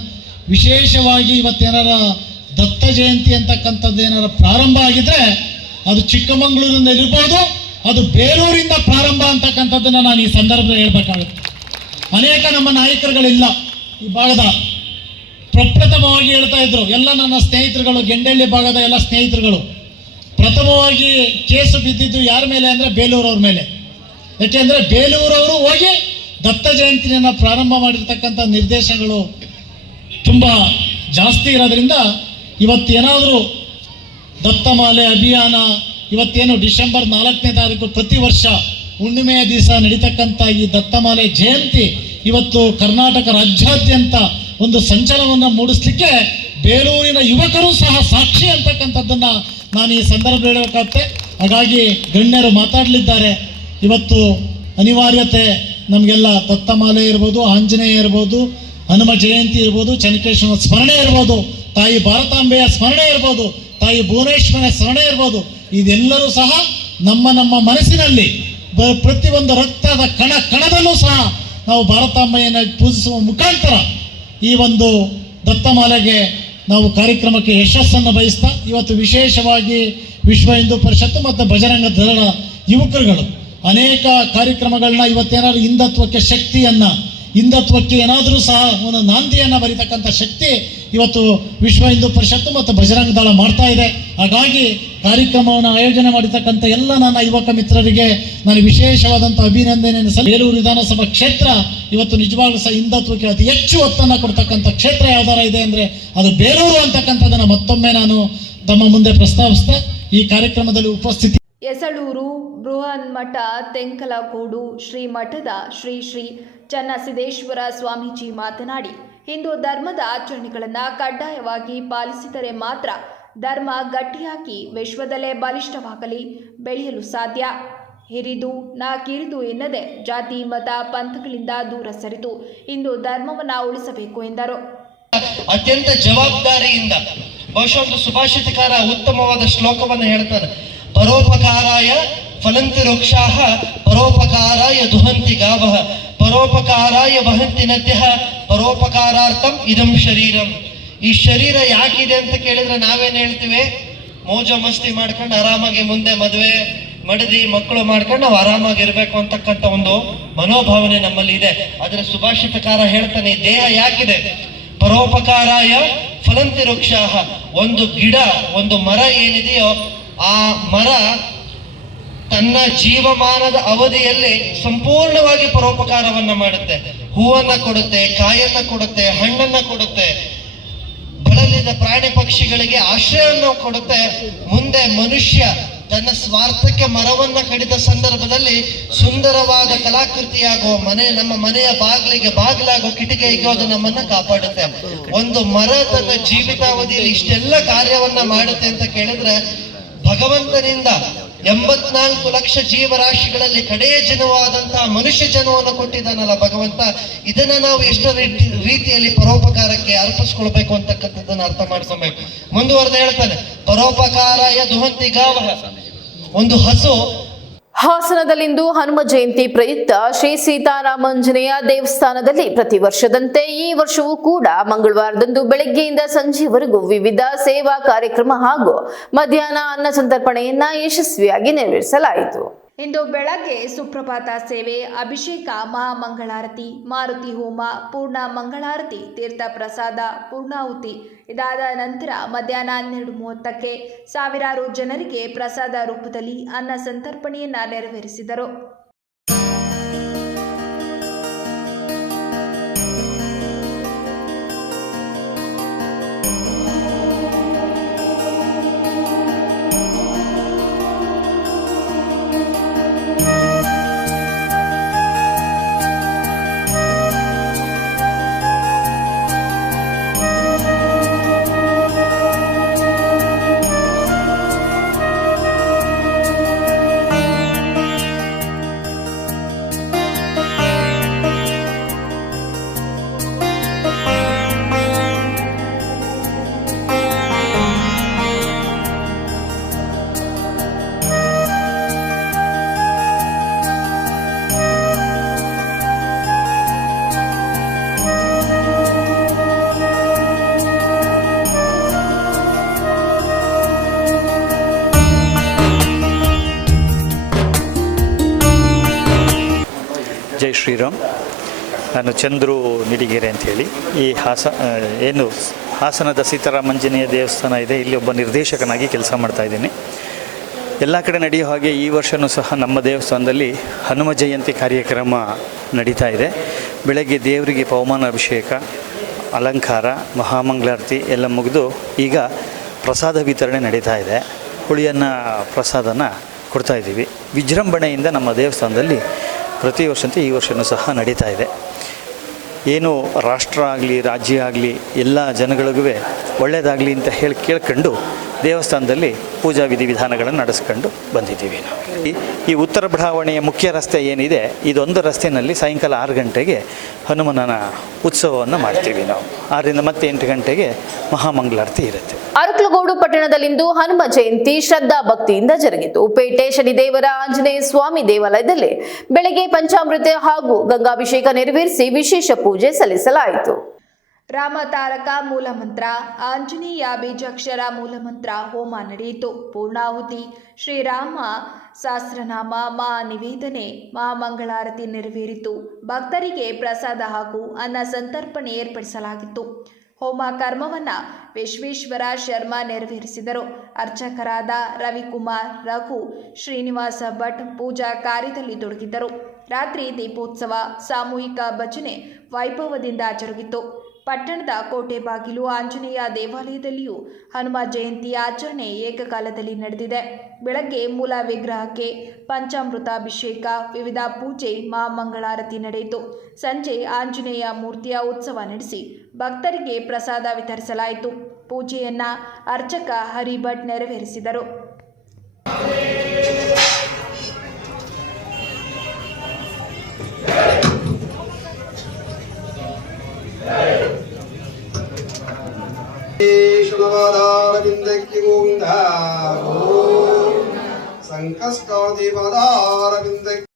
ವಿಶೇಷವಾಗಿ ಇವತ್ತೇನಾರ ದತ್ತ ಜಯಂತಿ ಅಂತಕ್ಕಂಥದ್ದು ಏನಾರ ಪ್ರಾರಂಭ ಆಗಿದ್ರೆ ಅದು ಚಿಕ್ಕಮಗಳೂರಿಂದ ಇರ್ಬೋದು, ಅದು ಬೇಲೂರಿಂದ ಪ್ರಾರಂಭ ಅಂತಕ್ಕಂಥದ್ದನ್ನು ನಾನು ಈ ಸಂದರ್ಭದಲ್ಲಿ ಹೇಳ್ಬೇಕಾಗುತ್ತೆ. ಅನೇಕ ನಮ್ಮ ನಾಯಕರುಗಳಿಲ್ಲ ಈ ಭಾಗದ, ಪ್ರಪ್ರಥಮವಾಗಿ ಹೇಳ್ತಾ ಇದ್ರು ಎಲ್ಲ ನನ್ನ ಸ್ನೇಹಿತರುಗಳು, ಗೆಂಡಳ್ಳಿ ಭಾಗದ ಎಲ್ಲ ಸ್ನೇಹಿತರುಗಳು, ಪ್ರಥಮವಾಗಿ ಕೇಸು ಬಿದ್ದಿದ್ದು ಯಾರ ಮೇಲೆ ಅಂದರೆ ಬೇಲೂರವ್ರ ಮೇಲೆ. ಯಾಕೆಂದರೆ ಬೇಲೂರವರು ಹೋಗಿ ದತ್ತ ಜಯಂತಿಯನ್ನು ಪ್ರಾರಂಭ ಮಾಡಿರ್ತಕ್ಕಂಥ ನಿರ್ದೇಶನಗಳು ತುಂಬ ಜಾಸ್ತಿ ಇರೋದ್ರಿಂದ ಇವತ್ತೇನಾದರೂ ದತ್ತಮಾಲೆ ಅಭಿಯಾನ, ಇವತ್ತೇನು ಡಿಸೆಂಬರ್ 4ನೇ ತಾರೀಕು ಪ್ರತಿ ವರ್ಷ ಹುಣ್ಣಿಮೆಯ ದಿವಸ ನಡೀತಕ್ಕಂಥ ಈ ದತ್ತಮಾಲೆ ಜಯಂತಿ ಇವತ್ತು ಕರ್ನಾಟಕ ರಾಜ್ಯಾದ್ಯಂತ ಒಂದು ಸಂಚಲನವನ್ನು ಮೂಡಿಸ್ಲಿಕ್ಕೆ ಬೇಲೂರಿನ ಯುವಕರು ಸಹ ಸಾಕ್ಷಿ ಅಂತಕ್ಕಂಥದ್ದನ್ನು ನಾನು ಈ ಸಂದರ್ಭ ಹೇಳಬೇಕಾಗುತ್ತೆ. ಹಾಗಾಗಿ ಗಣ್ಯರು ಮಾತಾಡಲಿದ್ದಾರೆ. ಇವತ್ತು ಅನಿವಾರ್ಯತೆ ನಮಗೆಲ್ಲ ದತ್ತಮಾಲೆ ಇರ್ಬೋದು, ಆಂಜನೇಯ ಇರ್ಬೋದು, ಹನುಮ ಜಯಂತಿ ಇರ್ಬೋದು, ಚೆನ್ನಕೇಶವನ ಸ್ಮರಣೆ ಇರ್ಬೋದು, ತಾಯಿ ಭಾರತಾಂಬೆಯ ಸ್ಮರಣೆ ಇರ್ಬೋದು, ತಾಯಿ ಭುವನೇಶ್ವರಿಯ ಸ್ಮರಣೆ ಇರ್ಬೋದು, ಇದೆಲ್ಲರೂ ಸಹ ನಮ್ಮ ನಮ್ಮ ಮನಸ್ಸಿನಲ್ಲಿ ಪ್ರತಿಯೊಂದು ರಕ್ತದ ಕಣದಲ್ಲೂ ಸಹ ನಾವು ಭಾರತಾಂಬೆಯನ್ನು ಪೂಜಿಸುವ ಮುಖಾಂತರ ಈ ಒಂದು ದತ್ತಮಾಲೆಗೆ ನಾವು ಕಾರ್ಯಕ್ರಮಕ್ಕೆ ಯಶಸ್ಸನ್ನು ಬಯಸ್ತಾ, ಇವತ್ತು ವಿಶೇಷವಾಗಿ ವಿಶ್ವ ಹಿಂದೂ ಪರಿಷತ್ತು ಮತ್ತು ಬಜರಂಗ ದಳ ಯುವಕರುಗಳು ಅನೇಕ ಕಾರ್ಯಕ್ರಮಗಳನ್ನ ಇವತ್ತೇನಾದ್ರು ಹಿಂದುತ್ವಕ್ಕೆ ಶಕ್ತಿಯನ್ನು, ಹಿಂದುತ್ವಕ್ಕೆ ಏನಾದರೂ ಸಹ ಒಂದು ನಾಂದಿಯನ್ನು ಬರೀತಕ್ಕಂಥ ಶಕ್ತಿ ಇವತ್ತು ವಿಶ್ವ ಹಿಂದೂ ಪರಿಷತ್ತು ಮತ್ತು ಬಜರಂಗ ದಳ ಮಾಡ್ತಾ ಇದೆ. ಹಾಗಾಗಿ ಕಾರ್ಯಕ್ರಮವನ್ನು ಆಯೋಜನೆ ಮಾಡಿರ್ತಕ್ಕಂಥ ಎಲ್ಲ ನನ್ನ ಯುವಕ ಮಿತ್ರರಿಗೆ ನಾನು ವಿಶೇಷವಾದಂಥ ಅಭಿನಂದನೆಯನ್ನು ಸಲ್ಲಿಸಿ, ಬೇಲೂರು ವಿಧಾನಸಭಾ ಕ್ಷೇತ್ರ ಇವತ್ತು ನಿಜವಾಗ್ಲೂ ಸಹ ಹಿಂದುತ್ವಕ್ಕೆ ಅತಿ ಹೆಚ್ಚು ಒತ್ತನ್ನು ಕೊಡ್ತಕ್ಕಂಥ ಕ್ಷೇತ್ರ ಯಾವ್ದಾರ ಇದೆ ಅಂದರೆ ಅದು ಬೇಲೂರು ಅಂತಕ್ಕಂಥದ್ದನ್ನು ಮತ್ತೊಮ್ಮೆ ನಾನು ತಮ್ಮ ಮುಂದೆ ಪ್ರಸ್ತಾವಿಸ್ತಾ ಈ ಕಾರ್ಯಕ್ರಮದಲ್ಲಿ ಉಪಸ್ಥಿತಿ. ಯಸಳೂರು ಬೃಹನ್ಮಠ ತೆಂಕಲಗೂಡು ಶ್ರೀ ಮಠದ ಶ್ರೀ ಶ್ರೀ ಚನ್ನಸಿದ್ದೇಶ್ವರ ಸ್ವಾಮೀಜಿ ಮಾತನಾಡಿ, ಹಿಂದೂ ಧರ್ಮದ ಆಚರಣೆಗಳನ್ನು ಕಡ್ಡಾಯವಾಗಿ ಪಾಲಿಸಿದರೆ ಮಾತ್ರ ಧರ್ಮ ಗಟ್ಟಿಯಾಗಿ ವಿಶ್ವದಲ್ಲೇ ಬಲಿಷ್ಠವಾಗಲಿ ಬೆಳೆಯಲು ಸಾಧ್ಯ. ಹಿರಿದು ನಾ ಕಿರಿದು ಎನ್ನದೆ ಜಾತಿ ಮತ ಪಂಥಗಳಿಂದ ದೂರ ಸರಿದು ಹಿಂದೂ ಧರ್ಮವನ್ನು ಉಳಿಸಬೇಕು ಎಂದರು. ಅತ್ಯಂತ ಜವಾಬ್ದಾರಿಯಿಂದ ಬಹುಶಃ ಒಂದು ಸುಭಾಷಿತಕಾರ ಉತ್ತಮವಾದ ಶ್ಲೋಕವನ್ನು ಹೇಳ್ತಾನೆ, ಪರೋಪಕಾರಾಯ ಫಲಂತಿ ವೃಕ್ಷಾಃ ಪರೋಪಕಾರಾಯ ದುಹಂತಿ ಗಾವಃ ಪರೋಪಕಾರಾಯ ವಹಂತಿ ನದ್ಯಃ ಪರೋಪಕಾರಾರ್ಥಂ ಇದಂ ಶರೀರಂ. ಈ ಶರೀರ ಯಾಕಿದೆ ಅಂತ ಕೇಳಿದ್ರೆ ನಾವೇನು ಹೇಳ್ತೀವಿ, ಮೋಜ ಮಸ್ತಿ ಮಾಡ್ಕೊಂಡು ಆರಾಮಾಗಿ ಮುಂದೆ ಮದುವೆ ಮಡದಿ ಮಕ್ಕಳು ಮಾಡ್ಕೊಂಡು ನಾವು ಆರಾಮಾಗಿರ್ಬೇಕು ಅಂತಕ್ಕಂಥ ಒಂದು ಮನೋಭಾವನೆ ನಮ್ಮಲ್ಲಿ ಇದೆ. ಆದರೆ ಸುಭಾಷಿತಕಾರ ಹೇಳ್ತಾನೆ, ದೇಹ ಯಾಕಿದೆ, ಪರೋಪಕಾರಾಯ ಫಲಂತಿ ವೃಕ್ಷಾಃ. ಒಂದು ಗಿಡ, ಒಂದು ಮರ ಏನಿದೆಯೋ ಆ ಮರ ತನ್ನ ಜೀವಮಾನದ ಅವಧಿಯಲ್ಲಿ ಸಂಪೂರ್ಣವಾಗಿ ಪರೋಪಕಾರವನ್ನ ಮಾಡುತ್ತೆ. ಹೂವನ್ನ ಕೊಡುತ್ತೆ, ಕಾಯನ್ನ ಕೊಡುತ್ತೆ, ಹಣ್ಣನ್ನ ಕೊಡುತ್ತೆ, ಬಳಲಿದ ಪ್ರಾಣಿ ಪಕ್ಷಿಗಳಿಗೆ ಆಶ್ರಯವನ್ನು ಕೊಡುತ್ತೆ. ಮುಂದೆ ಮನುಷ್ಯ ತನ್ನ ಸ್ವಾರ್ಥಕ್ಕೆ ಮರವನ್ನ ಕಡಿದ ಸಂದರ್ಭದಲ್ಲಿ ಸುಂದರವಾದ ಕಲಾಕೃತಿಯಾಗುವ ಮನೆ, ನಮ್ಮ ಮನೆಯ ಬಾಗಿಲಾಗೋ ಕಿಟಿಕಿಗೆ ಅದು ನಮ್ಮನ್ನ ಕಾಪಾಡುತ್ತೆ. ಒಂದು ಮರ ತನ್ನ ಜೀವಿತಾವಧಿಯಲ್ಲಿ ಇಷ್ಟೆಲ್ಲ ಕಾರ್ಯವನ್ನ ಮಾಡುತ್ತೆ ಅಂತ ಕೇಳಿದ್ರೆ, ಭಗವಂತನಿಂದ 84 ಲಕ್ಷ ಜೀವರಾಶಿಗಳಲ್ಲಿ ಕಡೆಯ ಜನವಾದಂತಹ ಮನುಷ್ಯ ಜನವನ್ನು ಕೊಟ್ಟಿದ್ದಾನಲ್ಲ ಭಗವಂತ, ಇದನ್ನ ನಾವು ಎಷ್ಟು ರೀತಿಯಲ್ಲಿ ಪರೋಪಕಾರಕ್ಕೆ ಅರ್ಪಿಸ್ಕೊಳ್ಬೇಕು ಅಂತಕ್ಕಂಥದ್ದನ್ನು ಅರ್ಥ ಮಾಡ್ಕೊಬೇಕು. ಮುಂದುವರೆದು ಹೇಳ್ತಾನೆ, ಪರೋಪಕಾರಾಯ ದುಹಂತಿ ಗಾವಃ. ಒಂದು ಹಸು. ಹಾಸನದಲ್ಲಿಂದು ಹನುಮ ಜಯಂತಿ ಪ್ರಯುಕ್ತ ಶ್ರೀ ಸೀತಾರಾಮಾಂಜನೇಯ ದೇವಸ್ಥಾನದಲ್ಲಿ ಪ್ರತಿ ವರ್ಷದಂತೆ ಈ ವರ್ಷವೂ ಕೂಡ ಮಂಗಳವಾರದಂದು ಬೆಳಗ್ಗೆಯಿಂದ ಸಂಜೆಯವರೆಗೂ ವಿವಿಧ ಸೇವಾ ಕಾರ್ಯಕ್ರಮ ಹಾಗೂ ಮಧ್ಯಾಹ್ನ ಅನ್ನ ಸಂತರ್ಪಣೆಯನ್ನ ಯಶಸ್ವಿಯಾಗಿ ನೆರವೇರಿಸಲಾಯಿತು. ಇಂದು ಬೆಳಗ್ಗೆ ಸುಪ್ರಭಾತ ಸೇವೆ, ಅಭಿಷೇಕ, ಮಹಾಮಂಗಳಾರತಿ, ಮಾರುತಿ ಹೋಮ, ಪೂರ್ಣ ಮಂಗಳಾರತಿ, ತೀರ್ಥ ಪ್ರಸಾದ, ಪೂರ್ಣಾಹುತಿ. ಇದಾದ ನಂತರ ಮಧ್ಯಾಹ್ನ 12:30ಕ್ಕೆ ಸಾವಿರಾರು ಜನರಿಗೆ ಪ್ರಸಾದ ರೂಪದಲ್ಲಿ ಅನ್ನ ಸಂತರ್ಪಣೆಯನ್ನು ನೆರವೇರಿಸಿದರು. ಜೈ ಶ್ರೀರಾಮ್. ನಾನು ಚಂದ್ರು ನಿಡಿಗೆರೆ ಅಂಥೇಳಿ ಈ ಏನು ಹಾಸನದ ಸೀತಾರಾಮಾಂಜನೇಯ ದೇವಸ್ಥಾನ ಇದೆ, ಇಲ್ಲಿ ಒಬ್ಬ ನಿರ್ದೇಶಕನಾಗಿ ಕೆಲಸ ಮಾಡ್ತಾಯಿದ್ದೀನಿ. ಎಲ್ಲ ಕಡೆ ನಡೆಯೋ ಹಾಗೆ ಈ ವರ್ಷವೂ ಸಹ ನಮ್ಮ ದೇವಸ್ಥಾನದಲ್ಲಿ ಹನುಮ ಜಯಂತಿ ಕಾರ್ಯಕ್ರಮ ನಡೀತಾ ಇದೆ. ಬೆಳಗ್ಗೆ ದೇವರಿಗೆ ಪವಮಾನ ಅಭಿಷೇಕ, ಅಲಂಕಾರ, ಮಹಾಮಂಗಳಾರತಿ ಎಲ್ಲ ಮುಗಿದು ಈಗ ಪ್ರಸಾದ ವಿತರಣೆ ನಡೀತಾ ಇದೆ. ಹುಳಿಯನ್ನ ಪ್ರಸಾದನ ಕೊಡ್ತಾಯಿದ್ದೀವಿ. ವಿಜೃಂಭಣೆಯಿಂದ ನಮ್ಮ ದೇವಸ್ಥಾನದಲ್ಲಿ ಪ್ರತಿ ವರ್ಷಂತೆ ಈ ವರ್ಷವೂ ಸಹ ನಡೀತಾ ಇದೆ. ಏನು ರಾಷ್ಟ್ರ ಆಗಲಿ ರಾಜ್ಯ ಆಗಲಿ ಎಲ್ಲ ಜನಗಳಿಗೂ ಒಳ್ಳೆಯದಾಗಲಿ ಅಂತ ಕೇಳ್ಕೊಂಡು ದೇವಸ್ಥಾನದಲ್ಲಿ ಪೂಜಾ ವಿಧಿವಿಧಾನಗಳನ್ನು ನಡೆಸ್ಕೊಂಡು ಬಂದಿದ್ದೀವಿ. ಈ ಉತ್ತರ ಬಡಾವಣೆಯ ಮುಖ್ಯ ರಸ್ತೆ ಏನಿದೆ, ಇದೊಂದು ರಸ್ತೆಯಲ್ಲಿ ಸಾಯಂಕಾಲ 6 ಗಂಟೆಗೆ ಹನುಮನ ಉತ್ಸವವನ್ನು ಮಾಡ್ತೀವಿ ನಾವು. 6ರಿಂದ ಮತ್ತೆ 8 ಗಂಟೆಗೆ ಮಹಾಮಂಗಳಾರತಿ ಇರುತ್ತೆ. ಅರಕಲಗೂಡು ಪಟ್ಟಣದಲ್ಲಿಂದು ಹನುಮ ಜಯಂತಿ ಶ್ರದ್ಧಾ ಭಕ್ತಿಯಿಂದ ಜರುಗಿತು. ಪೇಟೆ ಶನಿದೇವರ ಆಂಜನೇಯ ಸ್ವಾಮಿ ದೇವಾಲಯದಲ್ಲಿ ಬೆಳಗ್ಗೆ ಪಂಚಾಮೃತ ಹಾಗೂ ಗಂಗಾಭಿಷೇಕ ನೆರವೇರಿಸಿ ವಿಶೇಷ ಪೂಜೆ ಸಲ್ಲಿಸಲಾಯಿತು. ರಾಮತಾರಕ ಮೂಲಮಂತ್ರ, ಆಂಜನೇಯ ಬೀಜಾಕ್ಷರ ಮೂಲಮಂತ್ರ ಹೋಮ ನಡೆಯಿತು. ಪೂರ್ಣಾಹುತಿ, ಶ್ರೀರಾಮ ಸಹಸ್ರನಾಮ ಮಹಾನಿವೇದನೆ, ಮಹಾಮಂಗಳಾರತಿ ನೆರವೇರಿತು. ಭಕ್ತರಿಗೆ ಪ್ರಸಾದ ಹಾಗೂ ಅನ್ನ ಸಂತರ್ಪಣೆ ಏರ್ಪಡಿಸಲಾಗಿತ್ತು. ಹೋಮ ಕರ್ಮವನ್ನು ವಿಶ್ವೇಶ್ವರ ಶರ್ಮಾ ನೆರವೇರಿಸಿದರು. ಅರ್ಚಕರಾದ ರವಿಕುಮಾರ್, ರಘು, ಶ್ರೀನಿವಾಸ ಭಟ್ ಪೂಜಾ ಕಾರ್ಯದಲ್ಲಿ ತೊಡಗಿದ್ದರು. ರಾತ್ರಿ ದೀಪೋತ್ಸವ, ಸಾಮೂಹಿಕ ಭಜನೆ ವೈಭವದಿಂದ ಜರುಗಿತು. ಪಟ್ಟಣದ ಕೋಟೆ ಬಾಗಿಲು ಆಂಜನೇಯ ದೇವಾಲಯದಲ್ಲಿಯೂ ಹನುಮ ಜಯಂತಿ ಆಚರಣೆ ಏಕಕಾಲದಲ್ಲಿ ನಡೆದಿದೆ. ಬೆಳಗ್ಗೆ ಮೂಲ ವಿಗ್ರಹಕ್ಕೆ ಪಂಚಾಮೃತಾಭಿಷೇಕ, ವಿವಿಧ ಪೂಜೆ, ಮಹಾಮಂಗಳಾರತಿ ನಡೆಯಿತು. ಸಂಜೆ ಆಂಜನೇಯ ಮೂರ್ತಿಯ ಉತ್ಸವ ನಡೆಸಿ ಭಕ್ತರಿಗೆ ಪ್ರಸಾದ ವಿತರಿಸಲಾಯಿತು. ಪೂಜೆಯನ್ನ ಅರ್ಚಕ ಹರಿಭಟ್ ನೆರವೇರಿಸಿದರು. ಶುಭವಾದಾರವಿಂದಕ್ಕೆ ಗೋವಿಂದ ಸಂಕಷ್ಟಾದಿ ಪದಾರವಿಂದಕ್ಕೆ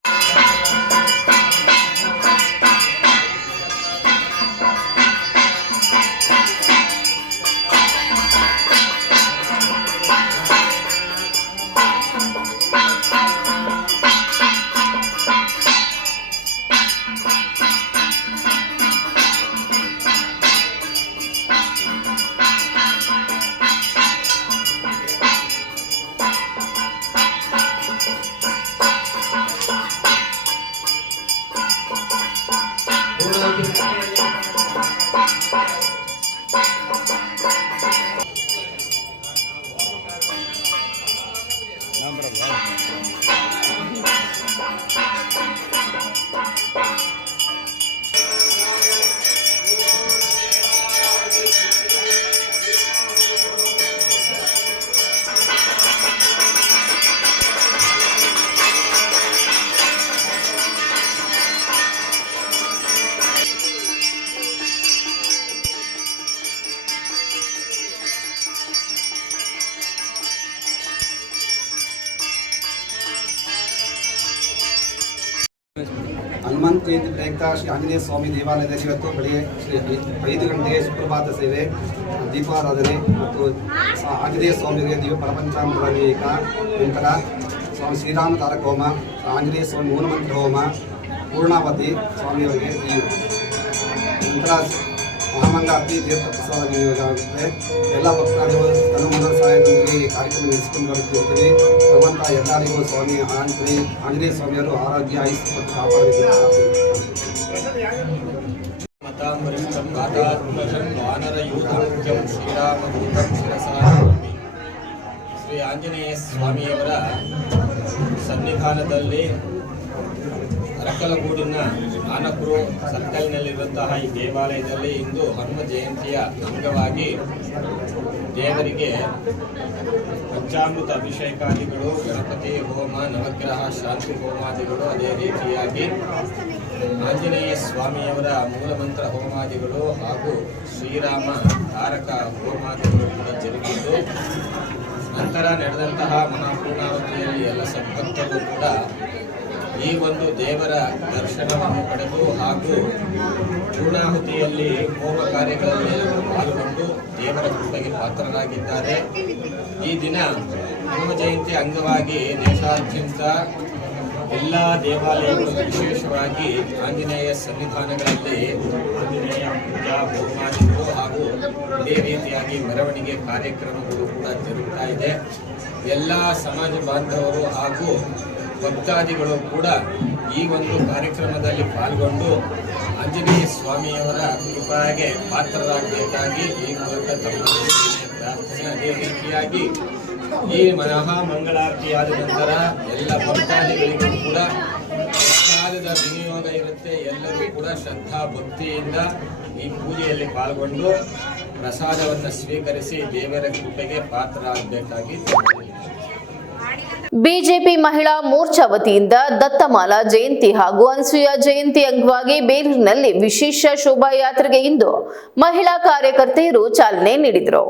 ಹನುಮಂತ ಜಯಂತಿ ಪ್ರಯುಕ್ತ ಶ್ರೀ ಆಂಜನೇಯ ಸ್ವಾಮಿ ದೇವಾಲಯದಲ್ಲಿ ಇವತ್ತು ಬೆಳಗ್ಗೆ 5 ಗಂಟೆಗೆ ಸುಪ್ರಭಾತ ಸೇವೆ, ದೀಪಾರಾಧನೆ ಮತ್ತು ಆಂಜನೇಯ ಸ್ವಾಮಿಗೆ ಪರಪಂಚಾಮೃತ ನಂತರ ಸ್ವಾಮಿ ಶ್ರೀರಾಮ ತಾರಕ ಹೋಮ, ಆಂಜನೇಯ ಸ್ವಾಮಿ ಮೂಲಮಂತ್ರ ಹೋಮ, ಪೂರ್ಣಾವತಿ ಸ್ವಾಮಿಯವರಿಗೆ ಈ ನಂತರ ಮಹಾಮಂಗಾರತಿ ತೀರ್ಥ ಪ್ರಸಾದ ವಿನಿಯೋಗವಾಗುತ್ತೆ. ಎಲ್ಲ ಭಕ್ತಾದಿಗಳು ತನುಮನ ಸಹಾಯದೊಂದಿಗೆ ಈ ಕಾರ್ಯಕ್ರಮ ನಡೆಸಿಕೊಂಡು ಬರುತ್ತಿದ್ದೀವಿ. ಭಗವಂತ ಎಲ್ಲರಿಗೂ ಸ್ವಾಮಿ ಆಂಜನೇಯ ಸ್ವಾಮಿಯವರು ಆರೋಗ್ಯ ಆಯುಷ್ಯ ಮತ್ತು ಕಾಪಾಡಬೇಕು. ಮತಾಂಬರಿಷ್ಠಂ ವಾತಾತ್ಮಜಂ ವಾನರಯೂಥಂ ಶ್ರೀರಾಮದೂತಂ ಶಿರಸಾ ನಮಾಮಿ. ಶ್ರೀ ಆಂಜನೇಯ ಸ್ವಾಮಿಯವರ ಸನ್ನಿಧಾನದಲ್ಲಿ ಅರಕಲಗೂಡಿನ ಆನಕುರು ಸರ್ಕಲ್ನಲ್ಲಿರುವಂತಹ ಈ ದೇವಾಲಯದಲ್ಲಿ ಇಂದು ಹನುಮ ಜಯಂತಿಯ ಅಂಗವಾಗಿ ದೇವರಿಗೆ ಪಂಚಾಮೃತ ಅಭಿಷೇಕಾದಿಗಳು, ಗಣಪತಿ ಹೋಮ, ನವಗ್ರಹ ಶಾಂತಿ ಹೋಮಾದಿಗಳು, ಅದೇ ರೀತಿಯಾಗಿ ಆಂಜನೇಯ ಸ್ವಾಮಿಯವರ ಮೂಲಮಂತ್ರ ಹೋಮಾದಿಗಳು ಹಾಗೂ ಶ್ರೀರಾಮ ತಾರಕ ಹೋಮಾದಿಗಳು ಕೂಡ ಜರುಗಿದ್ದು, ನಂತರ ನಡೆದಂತಹ ಮಹಾಪೂರ್ಣಾವತಿಯಲ್ಲಿ ಎಲ್ಲ ಸದ್ಭಕ್ತರು ಕೂಡ ಈ ಒಂದು ದೇವರ ದರ್ಶನವನ್ನು ಪಡೆದು ಹಾಗೂ ಪೂರ್ಣಾಹುತಿಯಲ್ಲಿ ಹೋಮ ಕಾರ್ಯಗಳಲ್ಲಿ ಪಾಲ್ಗೊಂಡು ದೇವರ ಕೃಪೆಗೆ ಪಾತ್ರರಾಗಿದ್ದಾರೆ. ಈ ದಿನ ಹನುಮ ಜಯಂತಿ ಅಂಗವಾಗಿ ದೇಶಾದ್ಯಂತ ಎಲ್ಲ ದೇವಾಲಯಗಳು, ವಿಶೇಷವಾಗಿ ಆಂಜನೇಯ ಸನ್ನಿಧಾನಗಳಲ್ಲಿ ಆಂಜನೇಯ ಪೂಜಾ ಹೋಮಾದಿಗಳು ಹಾಗೂ ಇದೇ ರೀತಿಯಾಗಿ ಮೆರವಣಿಗೆ ಕಾರ್ಯಕ್ರಮಗಳು ಕೂಡ ಜರುಗ್ತಾ ಇದೆ. ಎಲ್ಲ ಸಮಾಜ ಬಾಂಧವರು ಹಾಗೂ ಭಕ್ತಾದಿಗಳು ಕೂಡ ಈ ಒಂದು ಕಾರ್ಯಕ್ರಮದಲ್ಲಿ ಪಾಲ್ಗೊಂಡು ಆಂಜನೇಯ ಸ್ವಾಮಿಯವರ ಕೃಪೆಗೆ ಪಾತ್ರರಾಗಬೇಕಾಗಿ ಈ ಮೂಲಕ ತಮ್ಮ ಪ್ರಾರ್ಥನೆ. ಅದೇ ರೀತಿಯಾಗಿ ಈ ಮಹಾಮಂಗಳಾರತಿಯಾದ ನಂತರ ಎಲ್ಲ ಭಕ್ತಾದಿಗಳಿಗೂ ಕೂಡ ಪ್ರಸಾದದ ವಿನಿಯೋಗ ಇರುತ್ತೆ. ಎಲ್ಲರೂ ಕೂಡ ಶ್ರದ್ಧಾ ಭಕ್ತಿಯಿಂದ ಈ ಪೂಜೆಯಲ್ಲಿ ಪಾಲ್ಗೊಂಡು ಪ್ರಸಾದವನ್ನು ಸ್ವೀಕರಿಸಿ ದೇವರ ಕೃಪೆಗೆ ಪಾತ್ರರಾಗಬೇಕಾಗಿ ಬಿಜೆಪಿ ಮಹಿಳಾ ಮೋರ್ಚಾ ವತಿಯಿಂದ ದತ್ತಮಾಲಾ ಜಯಂತಿ ಹಾಗೂ ಅನಸೂಯ ಜಯಂತಿ ಅಂಗವಾಗಿ ಬೇಲೂರಿನಲ್ಲಿ ವಿಶೇಷ ಶೋಭಾಯಾತ್ರೆಗೆ ಇಂದು ಮಹಿಳಾ ಕಾರ್ಯಕರ್ತೆಯರು ಚಾಲನೆ ನೀಡಿದರು.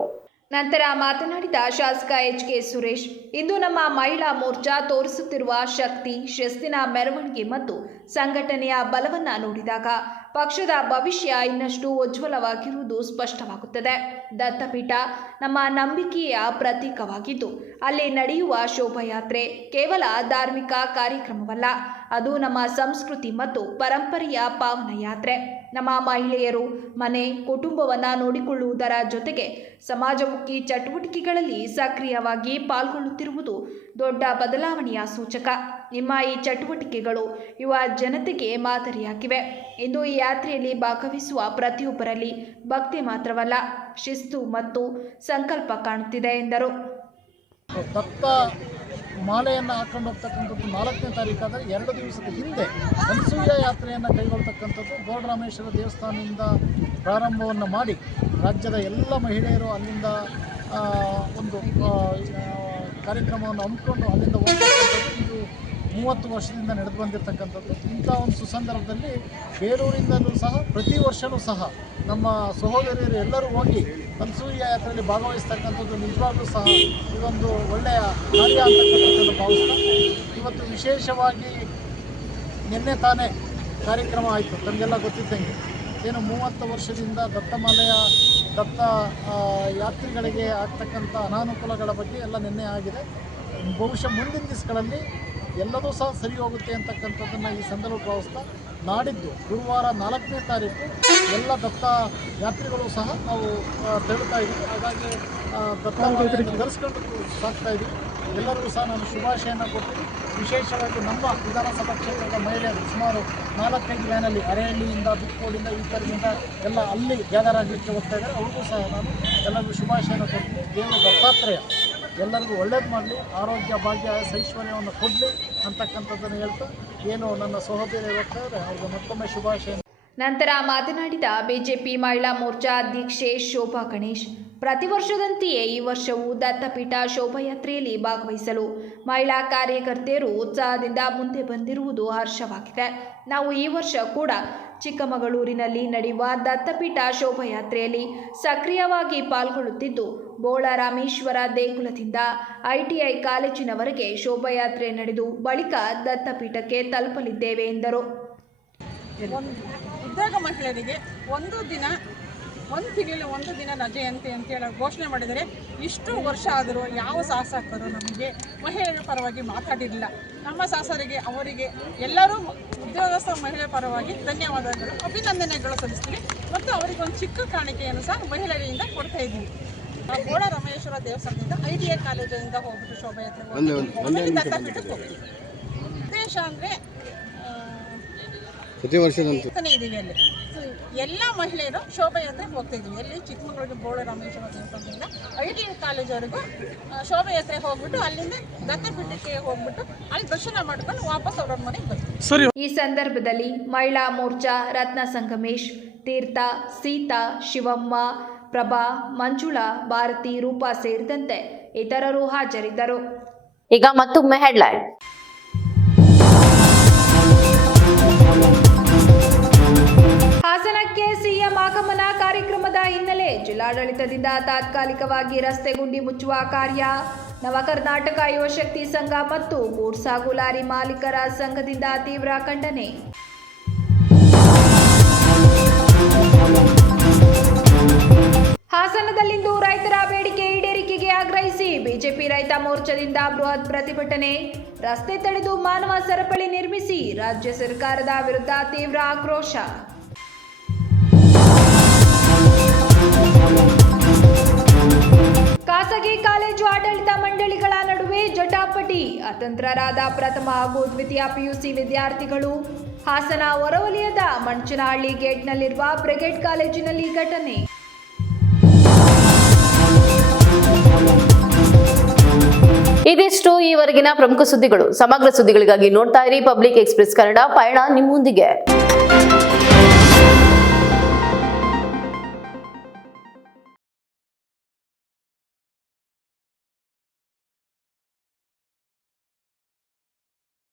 ನಂತರ ಮಾತನಾಡಿದ ಶಾಸಕ ಎಚ್.ಕೆ. ಸುರೇಶ್, ಇಂದು ನಮ್ಮ ಮಹಿಳಾ ಮೋರ್ಚಾ ತೋರಿಸುತ್ತಿರುವ ಶಕ್ತಿ, ಶಿಸ್ತಿನ ಮೆರವಣಿಗೆ ಮತ್ತು ಸಂಘಟನೆಯ ಬಲವನ್ನು ನೋಡಿದಾಗ ಪಕ್ಷದ ಭವಿಷ್ಯ ಇನ್ನಷ್ಟು ಉಜ್ವಲವಾಗಿರುವುದು ಸ್ಪಷ್ಟವಾಗುತ್ತದೆ. ದತ್ತಪೀಠ ನಮ್ಮ ನಂಬಿಕೆಯ ಪ್ರತೀಕವಾಗಿದ್ದು, ಅಲ್ಲಿ ನಡೆಯುವ ಶೋಭಾಯಾತ್ರೆ ಕೇವಲ ಧಾರ್ಮಿಕ ಕಾರ್ಯಕ್ರಮವಲ್ಲ, ಅದು ನಮ್ಮ ಸಂಸ್ಕೃತಿ ಮತ್ತು ಪರಂಪರೆಯ ಪಾವನ ಯಾತ್ರೆ. ನಮ್ಮ ಮಹಿಳೆಯರು ಮನೆ, ಕುಟುಂಬವನ್ನು ನೋಡಿಕೊಳ್ಳುವುದರ ಜೊತೆಗೆ ಸಮಾಜಮುಖಿ ಚಟುವಟಿಕೆಗಳಲ್ಲಿ ಸಕ್ರಿಯವಾಗಿ ಪಾಲ್ಗೊಳ್ಳುತ್ತಿರುವುದು ದೊಡ್ಡ ಬದಲಾವಣೆಯ ಸೂಚಕ. ನಿಮ್ಮ ಈ ಚಟುವಟಿಕೆಗಳು ಯುವ ಜನತೆಗೆ ಮಾದರಿಯಾಗಿವೆ. ಇಂದು ಈ ಯಾತ್ರೆಯಲ್ಲಿ ಭಾಗವಹಿಸುವ ಪ್ರತಿಯೊಬ್ಬರಲ್ಲಿ ಭಕ್ತಿ ಮಾತ್ರವಲ್ಲ, ಶಿಸ್ತು ಮತ್ತು ಸಂಕಲ್ಪ ಕಾಣುತ್ತಿದೆ ಎಂದರು. ದತ್ತ ಮಾಲೆಯನ್ನು ಹಾಕೊಂಡು ಹೋಗ್ತಕ್ಕಂಥದ್ದು 4ನೇ ತಾರೀಕಾದರೆ 2 ದಿವಸದ ಹಿಂದೆ ಅನಸೂಯ ಯಾತ್ರೆಯನ್ನು ಕೈಗೊಳ್ತಕ್ಕಂಥದ್ದು ಗೋಡರಾಮೇಶ್ವರ ದೇವಸ್ಥಾನದಿಂದ ಪ್ರಾರಂಭವನ್ನು ಮಾಡಿ ರಾಜ್ಯದ ಎಲ್ಲ ಮಹಿಳೆಯರು ಅಲ್ಲಿಂದ ಒಂದು ಕಾರ್ಯಕ್ರಮವನ್ನು ಹಮ್ಮಿಕೊಂಡು ಅಲ್ಲಿಂದ ಹೋಗ್ತಕ್ಕಂಥದ್ದು ಇದು 30 ವರ್ಷದಿಂದ ನಡೆದು ಬಂದಿರತಕ್ಕಂಥದ್ದು. ಇಂಥ ಒಂದು ಸುಸಂದರ್ಭದಲ್ಲಿ ಬೇಲೂರಿಂದಲೂ ಸಹ ಪ್ರತಿ ವರ್ಷವೂ ಸಹ ನಮ್ಮ ಸಹೋದರಿಯರು ಎಲ್ಲರೂ ಹೋಗಿ ಅನಸೂಯ ಯಾತ್ರೆಯಲ್ಲಿ ಭಾಗವಹಿಸ್ತಕ್ಕಂಥದ್ದು ನಿಜವಾಗ್ಲೂ ಸಹ ಇದೊಂದು ಒಳ್ಳೆಯ ಕಾರ್ಯ ಅಂತಕ್ಕಂಥದ್ದನ್ನು ಭಾವಿಸ್ತಾ, ಇವತ್ತು ವಿಶೇಷವಾಗಿ ನಿನ್ನೆ ತಾನೇ ಕಾರ್ಯಕ್ರಮ ಆಯಿತು. ತಮಗೆಲ್ಲ ಗೊತ್ತಿದ್ದಂಗೆ ಏನು 30 ವರ್ಷದಿಂದ ದತ್ತಮಾಲೆಯ ದತ್ತ ಯಾತ್ರಿಗಳಿಗೆ ಆಗ್ತಕ್ಕಂಥ ಅನಾನುಕೂಲಗಳ ಬಗ್ಗೆ ಎಲ್ಲ ನಿನ್ನೆ ಆಗಿದೆ. ಬಹುಶಃ ಮುಂದಿನ ದಿವಸಗಳಲ್ಲಿ ಎಲ್ಲದೂ ಸಹ ಸರಿ ಹೋಗುತ್ತೆ ಅಂತಕ್ಕಂಥದ್ದನ್ನು ಈ ಸಂದರ್ಭ ಭಾವಿಸ್ತಾ, ನಾಡಿದ್ದು ಗುರುವಾರ 4ನೇ ತಾರೀಕು ಎಲ್ಲ ದತ್ತ ಯಾತ್ರಿಗಳು ಸಹ ನಾವು ತೆರಳುತ್ತಾ ಇದ್ದೀವಿ. ಹಾಗಾಗಿ ದತ್ತ ಧರಿಸ್ಕೊಂಡು ಸಾಕ್ತಾ ಇದ್ದೀವಿ. ಎಲ್ಲರಿಗೂ ಸಹ ನಾನು ಶುಭಾಶಯನ ಕೊಡ್ತೀನಿ. ವಿಶೇಷವಾಗಿ ನಮ್ಮ ವಿಧಾನಸಭಾ ಕ್ಷೇತ್ರದ ಮಹಿಳೆಯರು ಸುಮಾರು 4-5 ವ್ಯಾನಲ್ಲಿ ಅರೆಹಳ್ಳಿಯಿಂದ, ಬಿಕ್ಕೋಡಿಂದ, ಈ ಕಡೆಯಿಂದ ಎಲ್ಲ ಅಲ್ಲಿ ಗ್ಯಾದರ್ ಆಗಲಿಕ್ಕೆ ಹೋಗ್ತಾ ಇದ್ದಾರೆ. ಅವ್ರಿಗೂ ಸಹ ನಾನು ಎಲ್ಲರಿಗೂ ಶುಭಾಶಯನ ಕೊಡ್ತೀನಿ. ದೇವರು ದತ್ತಾತ್ರೇಯ ಎಲ್ಲರಿಗೂ ಒಳ್ಳೇದು ಮಾಡಲಿ, ಆರೋಗ್ಯ ಭಾಗ್ಯ ಐಶ್ವರ್ಯವನ್ನು ಕೊಡಲಿ ಅಂತಕ್ಕಂಥದ್ದನ್ನು ಹೇಳ್ತಾ ಏನು ನನ್ನ ಸಹೋದರಿ ಹೋಗ್ತಾ ಇದ್ದಾರೆ ಅವ್ರಿಗೆ ಮತ್ತೊಮ್ಮೆ ಶುಭಾಶಯ. ನಂತರ ಮಾತನಾಡಿದ ಬಿಜೆಪಿ ಮಹಿಳಾ ಮೋರ್ಚಾ ಅಧ್ಯಕ್ಷೆ ಶೋಭಾ ಗಣೇಶ್, ಪ್ರತಿ ವರ್ಷದಂತೆಯೇ ಈ ವರ್ಷವೂ ದತ್ತಪೀಠ ಶೋಭಾಯಾತ್ರೆಯಲ್ಲಿ ಭಾಗವಹಿಸಲು ಮಹಿಳಾ ಕಾರ್ಯಕರ್ತೆಯರು ಉತ್ಸಾಹದಿಂದ ಮುಂದೆ ಬಂದಿರುವುದು ಹರ್ಷವಾಗಿದೆ. ನಾವು ಈ ವರ್ಷ ಕೂಡ ಚಿಕ್ಕಮಗಳೂರಿನಲ್ಲಿ ನಡೆಯುವ ದತ್ತಪೀಠ ಶೋಭಾಯಾತ್ರೆಯಲ್ಲಿ ಸಕ್ರಿಯವಾಗಿ ಪಾಲ್ಗೊಳ್ಳುತ್ತಿದ್ದು, ಬೋಳರಾಮೇಶ್ವರ ದೇಗುಲದಿಂದ ITI ಕಾಲೇಜಿನವರೆಗೆ ಶೋಭಾಯಾತ್ರೆ ನಡೆದು ಬಳಿಕ ದತ್ತಪೀಠಕ್ಕೆ ತಲುಪಲಿದ್ದೇವೆ ಎಂದರು. ಉದ್ಯೋಗ ಮಹಿಳೆಯರಿಗೆ ಒಂದು ದಿನ ಒಂದು ತಿಂಗಳಲ್ಲಿ ಒಂದು ದಿನ ರಜೆ ಅಂತೇಳಿ ಘೋಷಣೆ ಮಾಡಿದರೆ. ಇಷ್ಟು ವರ್ಷ ಆದರೂ ಯಾವ ಶಾಸಕರು ನಮಗೆ ಮಹಿಳೆಯರ ಪರವಾಗಿ ಮಾತಾಡಿರಲಿಲ್ಲ. ನಮ್ಮ ಶಾಸಕರಿಗೆ ಅವರಿಗೆ ಎಲ್ಲರೂ ಉದ್ಯೋಗಸ್ಥ ಮಹಿಳೆಯರ ಪರವಾಗಿ ಧನ್ಯವಾದಗಳು, ಅಭಿನಂದನೆಗಳು ಸಲ್ಲಿಸ್ತೀವಿ ಮತ್ತು ಅವರಿಗೆ ಒಂದು ಚಿಕ್ಕ ಕಾಣಿಕೆಯನ್ನು ಸಹ ಮಹಿಳೆಯರಿಂದ ಕೊಡ್ತಾ ಇದ್ದೀವಿ. ಗೋಳ ರಮೇಶ್ವರ ದೇವಸ್ಥಾನದಿಂದ ITI ಕಾಲೇಜಿಂದ ಹೋಗ್ಬಿಟ್ಟು ಶೋಭಾಯಾತ್ರೆ ದತ್ತಪೀಠಕ್ಕೆ ಹೋಗ್ತೀವಿ. ಉದ್ದೇಶ ಅಂದರೆ ಇದೀವಿ ಅಲ್ಲಿ ಎಲ್ಲ ಮಹಿಳೆಯರು ಶೋಭಾಯಾತ್ರೆಗೆ ಹೋಗ್ತಾ ಇದ್ವಿ. ಎಲ್ಲಿ ಚಿಕ್ಕಮಗಳೂರಿಗೆ ಗೋಳ ರಾಮೇಶ್ವರ ದೇವಸ್ಥಾನದಿಂದ ITI ಕಾಲೇಜವರೆಗೂ ಶೋಭಾಯಾತ್ರೆಗೆ ಹೋಗ್ಬಿಟ್ಟು ಅಲ್ಲಿಂದ ದತ್ತಪೀಠಕ್ಕೆ ಹೋಗ್ಬಿಟ್ಟು ಅಲ್ಲಿ ದರ್ಶನ ಮಾಡ್ಕೊಂಡು ವಾಪಸ್ ಅವ್ರ ಮನೆಗೆ ಬರ್ತೀವಿ. ಈ ಸಂದರ್ಭದಲ್ಲಿ ಮಹಿಳಾ ಮೋರ್ಚಾ ರತ್ನ ಸಂಗಮೇಶ್, ತೀರ್ಥ, ಸೀತಾ, ಶಿವಮ್ಮ, ಪ್ರಭಾ, ಮಂಜುಳಾ, ಭಾರತಿ, ರೂಪಾ ಸೇರಿದಂತೆ ಇತರರು ಹಾಜರಿದ್ದರು. ಈಗ ಮತ್ತೊಮ್ಮೆ ಹೆಡ್ಲೈನ್. ಹಾಸನಕ್ಕೆ ಸಿಎಂ ಆಗಮನ ಕಾರ್ಯಕ್ರಮದ ಹಿನ್ನೆಲೆ ಜಿಲ್ಲಾಡಳಿತದಿಂದ ತಾತ್ಕಾಲಿಕವಾಗಿ ರಸ್ತೆ ಗುಂಡಿ ಮುಚ್ಚುವ ಕಾರ್ಯ. ನವ ಕರ್ನಾಟಕ ಯುವಶಕ್ತಿ ಸಂಘ ಮತ್ತು ಗೂಡ್ಸ್ ಹಾಗೂ ಲಾರಿ ಮಾಲೀಕರ ಸಂಘದಿಂದ ತೀವ್ರ ಖಂಡನೆ. ಹಾಸನದಲ್ಲಿಂದು ರೈತರ ಬೇಡಿಕೆ ಈಡೇರಿಕೆಗೆ ಆಗ್ರಹಿಸಿ ಬಿಜೆಪಿ ರೈತ ಮೋರ್ಚಾದಿಂದ ಬೃಹತ್ ಪ್ರತಿಭಟನೆ. ರಸ್ತೆ ತಡೆದು ಮಾನವ ಸರಪಳಿ ನಿರ್ಮಿಸಿ ರಾಜ್ಯ ಸರ್ಕಾರದ ವಿರುದ್ಧ ತೀವ್ರ ಆಕ್ರೋಶ. ಖಾಸಗಿ ಕಾಲೇಜು ಆಡಳಿತ ಮಂಡಳಿಗಳ ನಡುವೆ ಜಟಾಪಟಿ. ಅತಂತ್ರರಾದ ಪ್ರಥಮ ಹಾಗೂ ದ್ವಿತೀಯ PUC ವಿದ್ಯಾರ್ಥಿಗಳು. ಹಾಸನ ಹೊರವಲಯದ ಮಂಚನಹಳ್ಳಿ ಗೇಟ್ನಲ್ಲಿರುವ ಬ್ರಿಗೇಡ್ ಕಾಲೇಜಿನಲ್ಲಿ ಘಟನೆ. ಇದಿಷ್ಟು ಈವರೆಗಿನ ಪ್ರಮುಖ ಸುದ್ದಿಗಳು. ಸಮಗ್ರ ಸುದ್ದಿಗಳಿಗಾಗಿ ನೋಡ್ತಾ ಇರಿ ಪಬ್ಲಿಕ್ ಎಕ್ಸ್‌ಪ್ರೆಸ್ ಕನ್ನಡ. ಪಯಣ ನಿಮ್ಮೊಂದಿಗೆ.